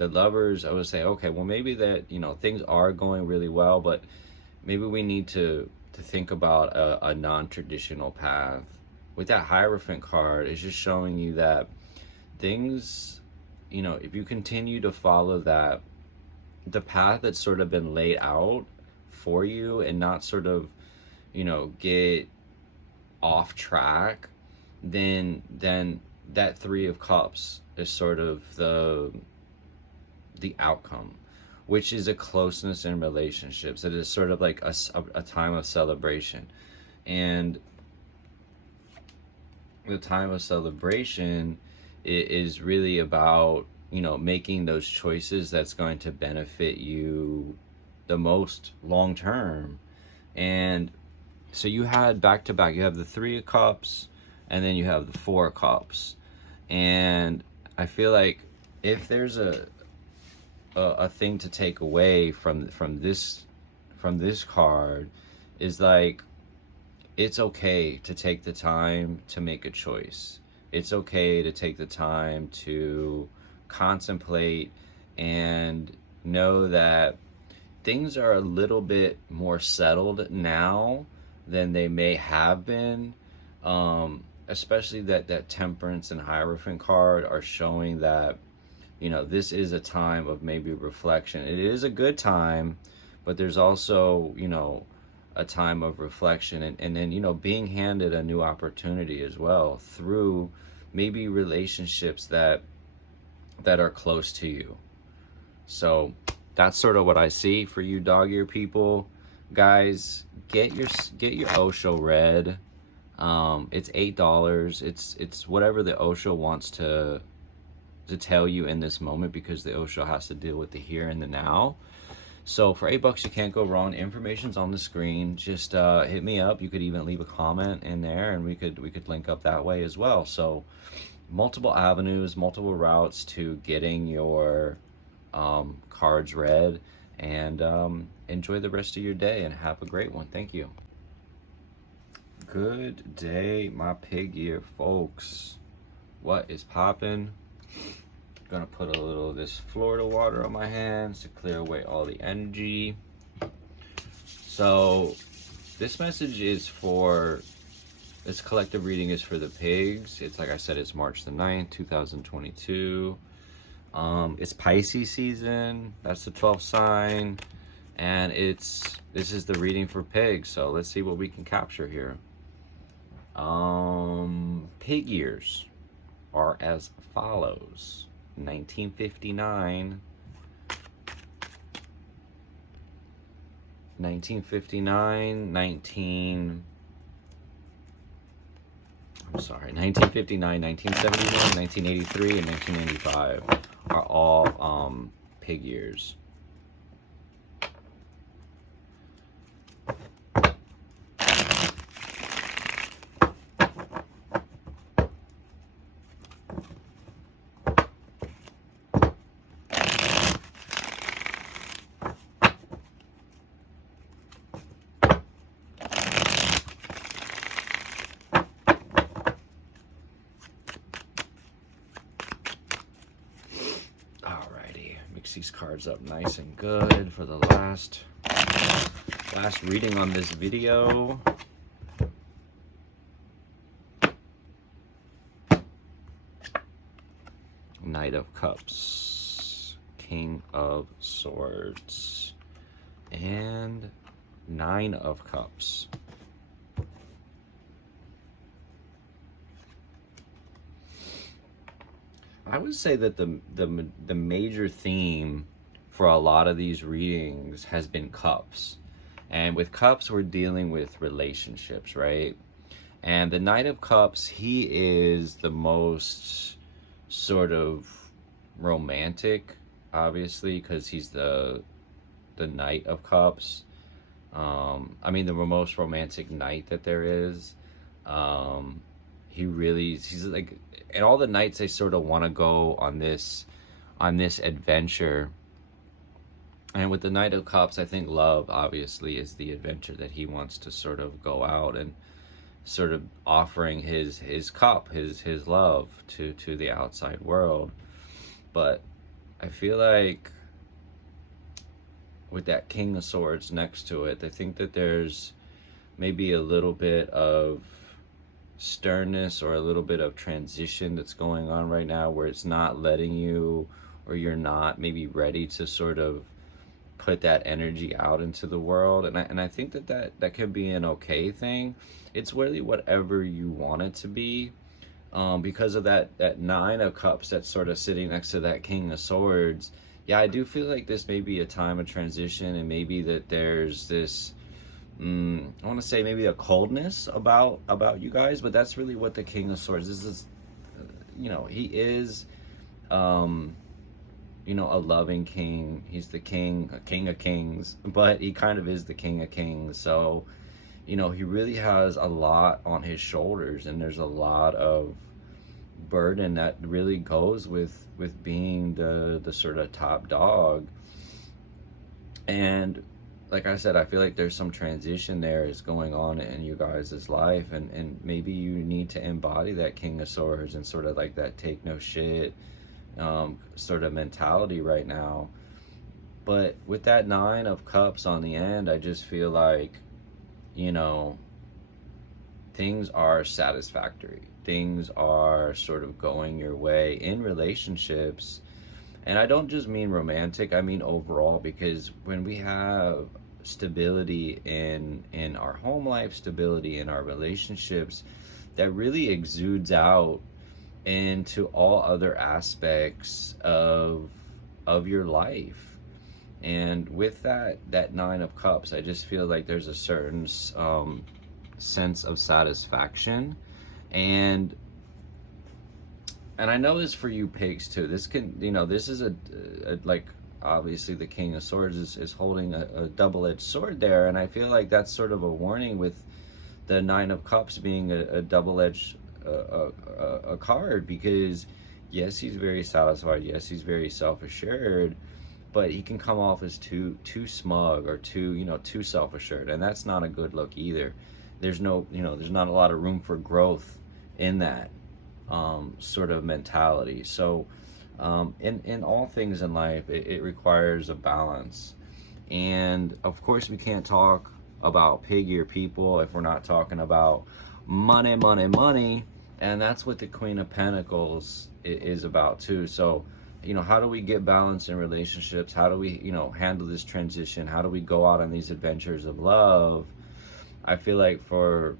Lovers, I would say, okay, well, maybe that, things are going really well, but maybe we need to think about a non-traditional path. With that Hierophant card, it's just showing you that things, if you continue to follow the path that's sort of been laid out for you, and not sort of, get off track, then that Three of Cups is sort of the outcome, which is a closeness in relationships. It is sort of like a time of celebration. And the time of celebration is really about, making those choices that's going to benefit you the most long term. And so you had back to back, you have the Three of Cups, and then you have the Four of Cups. And I feel like if there's a thing to take away from this from this card is like, it's okay to take the time to make a choice. It's okay to take the time to contemplate and know that things are a little bit more settled now than they may have been. Especially that Temperance and Hierophant card are showing that, this is a time of maybe reflection. It is a good time, but there's also, a time of reflection, and then, being handed a new opportunity as well through maybe relationships that are close to you. So that's sort of what I see for you dog ear people. Guys, get your Osho read. It's $8. It's whatever the Osho wants to tell you in this moment, because the Osho has to deal with the here and the now. So for $8, you can't go wrong. Information's on the screen. Just hit me up. You could even leave a comment in there, and we could link up that way as well. So multiple avenues, multiple routes to getting your cards read, and enjoy the rest of your day and have a great one. Thank you. Good day, my pig ear folks. What is poppin'? Gonna put a little of this Florida water on my hands to clear away all the energy. So this message is for, this collective reading is for the pigs. It's like I said, it's March the 9th, 2022. It's Pisces season. That's the 12th sign. And this is the reading for pigs. So let's see what we can capture here. Pig years are as follows. 1959, 1959, 1971, 1983, and 1985 are all pig years. Mix these cards up nice and good for the last reading on this video. Knight of Cups, King of Swords, and Nine of Cups. I would say that the major theme for a lot of these readings has been cups. And with cups, we're dealing with relationships, right? And the Knight of Cups, he is the most sort of romantic, obviously, because he's the Knight of Cups. I mean, the most romantic knight that there is. He's like, and all the knights, they sort of want to go on this adventure. And with the Knight of Cups, I think love obviously is the adventure that he wants to sort of go out and sort of offering his cup, his love to the outside world. But I feel like with that King of Swords next to it, I think that there's maybe a little bit of sternness or a little bit of transition that's going on right now, where it's not letting you, or you're not maybe ready to sort of put that energy out into the world. And I think that can be an okay thing. It's really whatever you want it to be, because of that Nine of Cups that's sort of sitting next to that King of Swords. Yeah, I do feel like this may be a time of transition, and maybe that there's this I want to say maybe a coldness about you guys, but that's really what the King of Swords is. He is, a loving king. He's the king of kings, but he kind of is the King of Kings. So, he really has a lot on his shoulders, and there's a lot of burden that really goes with being the sort of top dog. And like I said, I feel like there's some transition there is going on in you guys' life, and maybe you need to embody that King of Swords and sort of like that take no shit sort of mentality right now. But with that Nine of Cups on the end, I just feel like, you know, things are satisfactory. Things are sort of going your way in relationships. And I don't just mean romantic, I mean overall, because when we have stability in our home life, stability in our relationships, that really exudes out into all other aspects of your life. And with that Nine of Cups, I just feel like there's a certain sense of satisfaction. and and I know this for you pigs too. This can, this is a like, obviously the King of Swords is holding a double-edged sword there, and I feel like that's sort of a warning with the Nine of Cups being a double-edged a card, because yes, he's very satisfied, yes, he's very self-assured, but he can come off as too smug, or too self-assured, and that's not a good look either. There's there's not a lot of room for growth in that sort of mentality. So in all things in life, it requires a balance. And of course, we can't talk about piggier people if we're not talking about money, money, money. And that's what the Queen of Pentacles is about too. So, how do we get balance in relationships? How do we, handle this transition? How do we go out on these adventures of love? I feel like for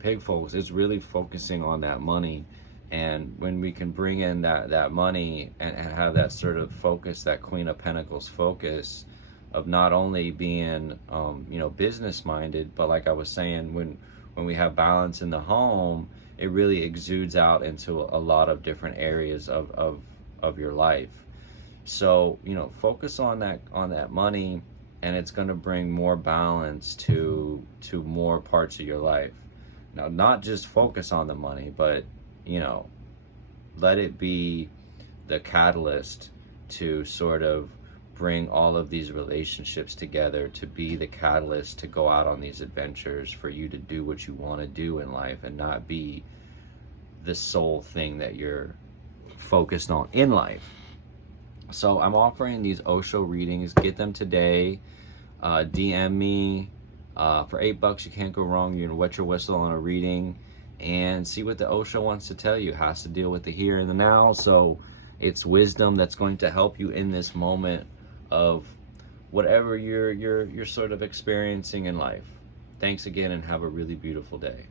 pig folks, it's really focusing on that money. And when we can bring in that money and have that sort of focus, that Queen of Pentacles focus of not only being business minded, but like I was saying, when we have balance in the home, it really exudes out into a lot of different areas of your life. So focus on that money, and it's going to bring more balance to more parts of your life. Now, not just focus on the money, but let it be the catalyst to sort of bring all of these relationships together, to be the catalyst to go out on these adventures, for you to do what you want to do in life, and not be the sole thing that you're focused on in life. So I'm offering these Osho readings. Get them today. DM me. For $8, you can't go wrong. You're gonna wet your whistle on a reading and see what the Osho wants to tell you. It has to deal with the here and the now. So it's wisdom that's going to help you in this moment of whatever you're sort of experiencing in life. Thanks again, and have a really beautiful day.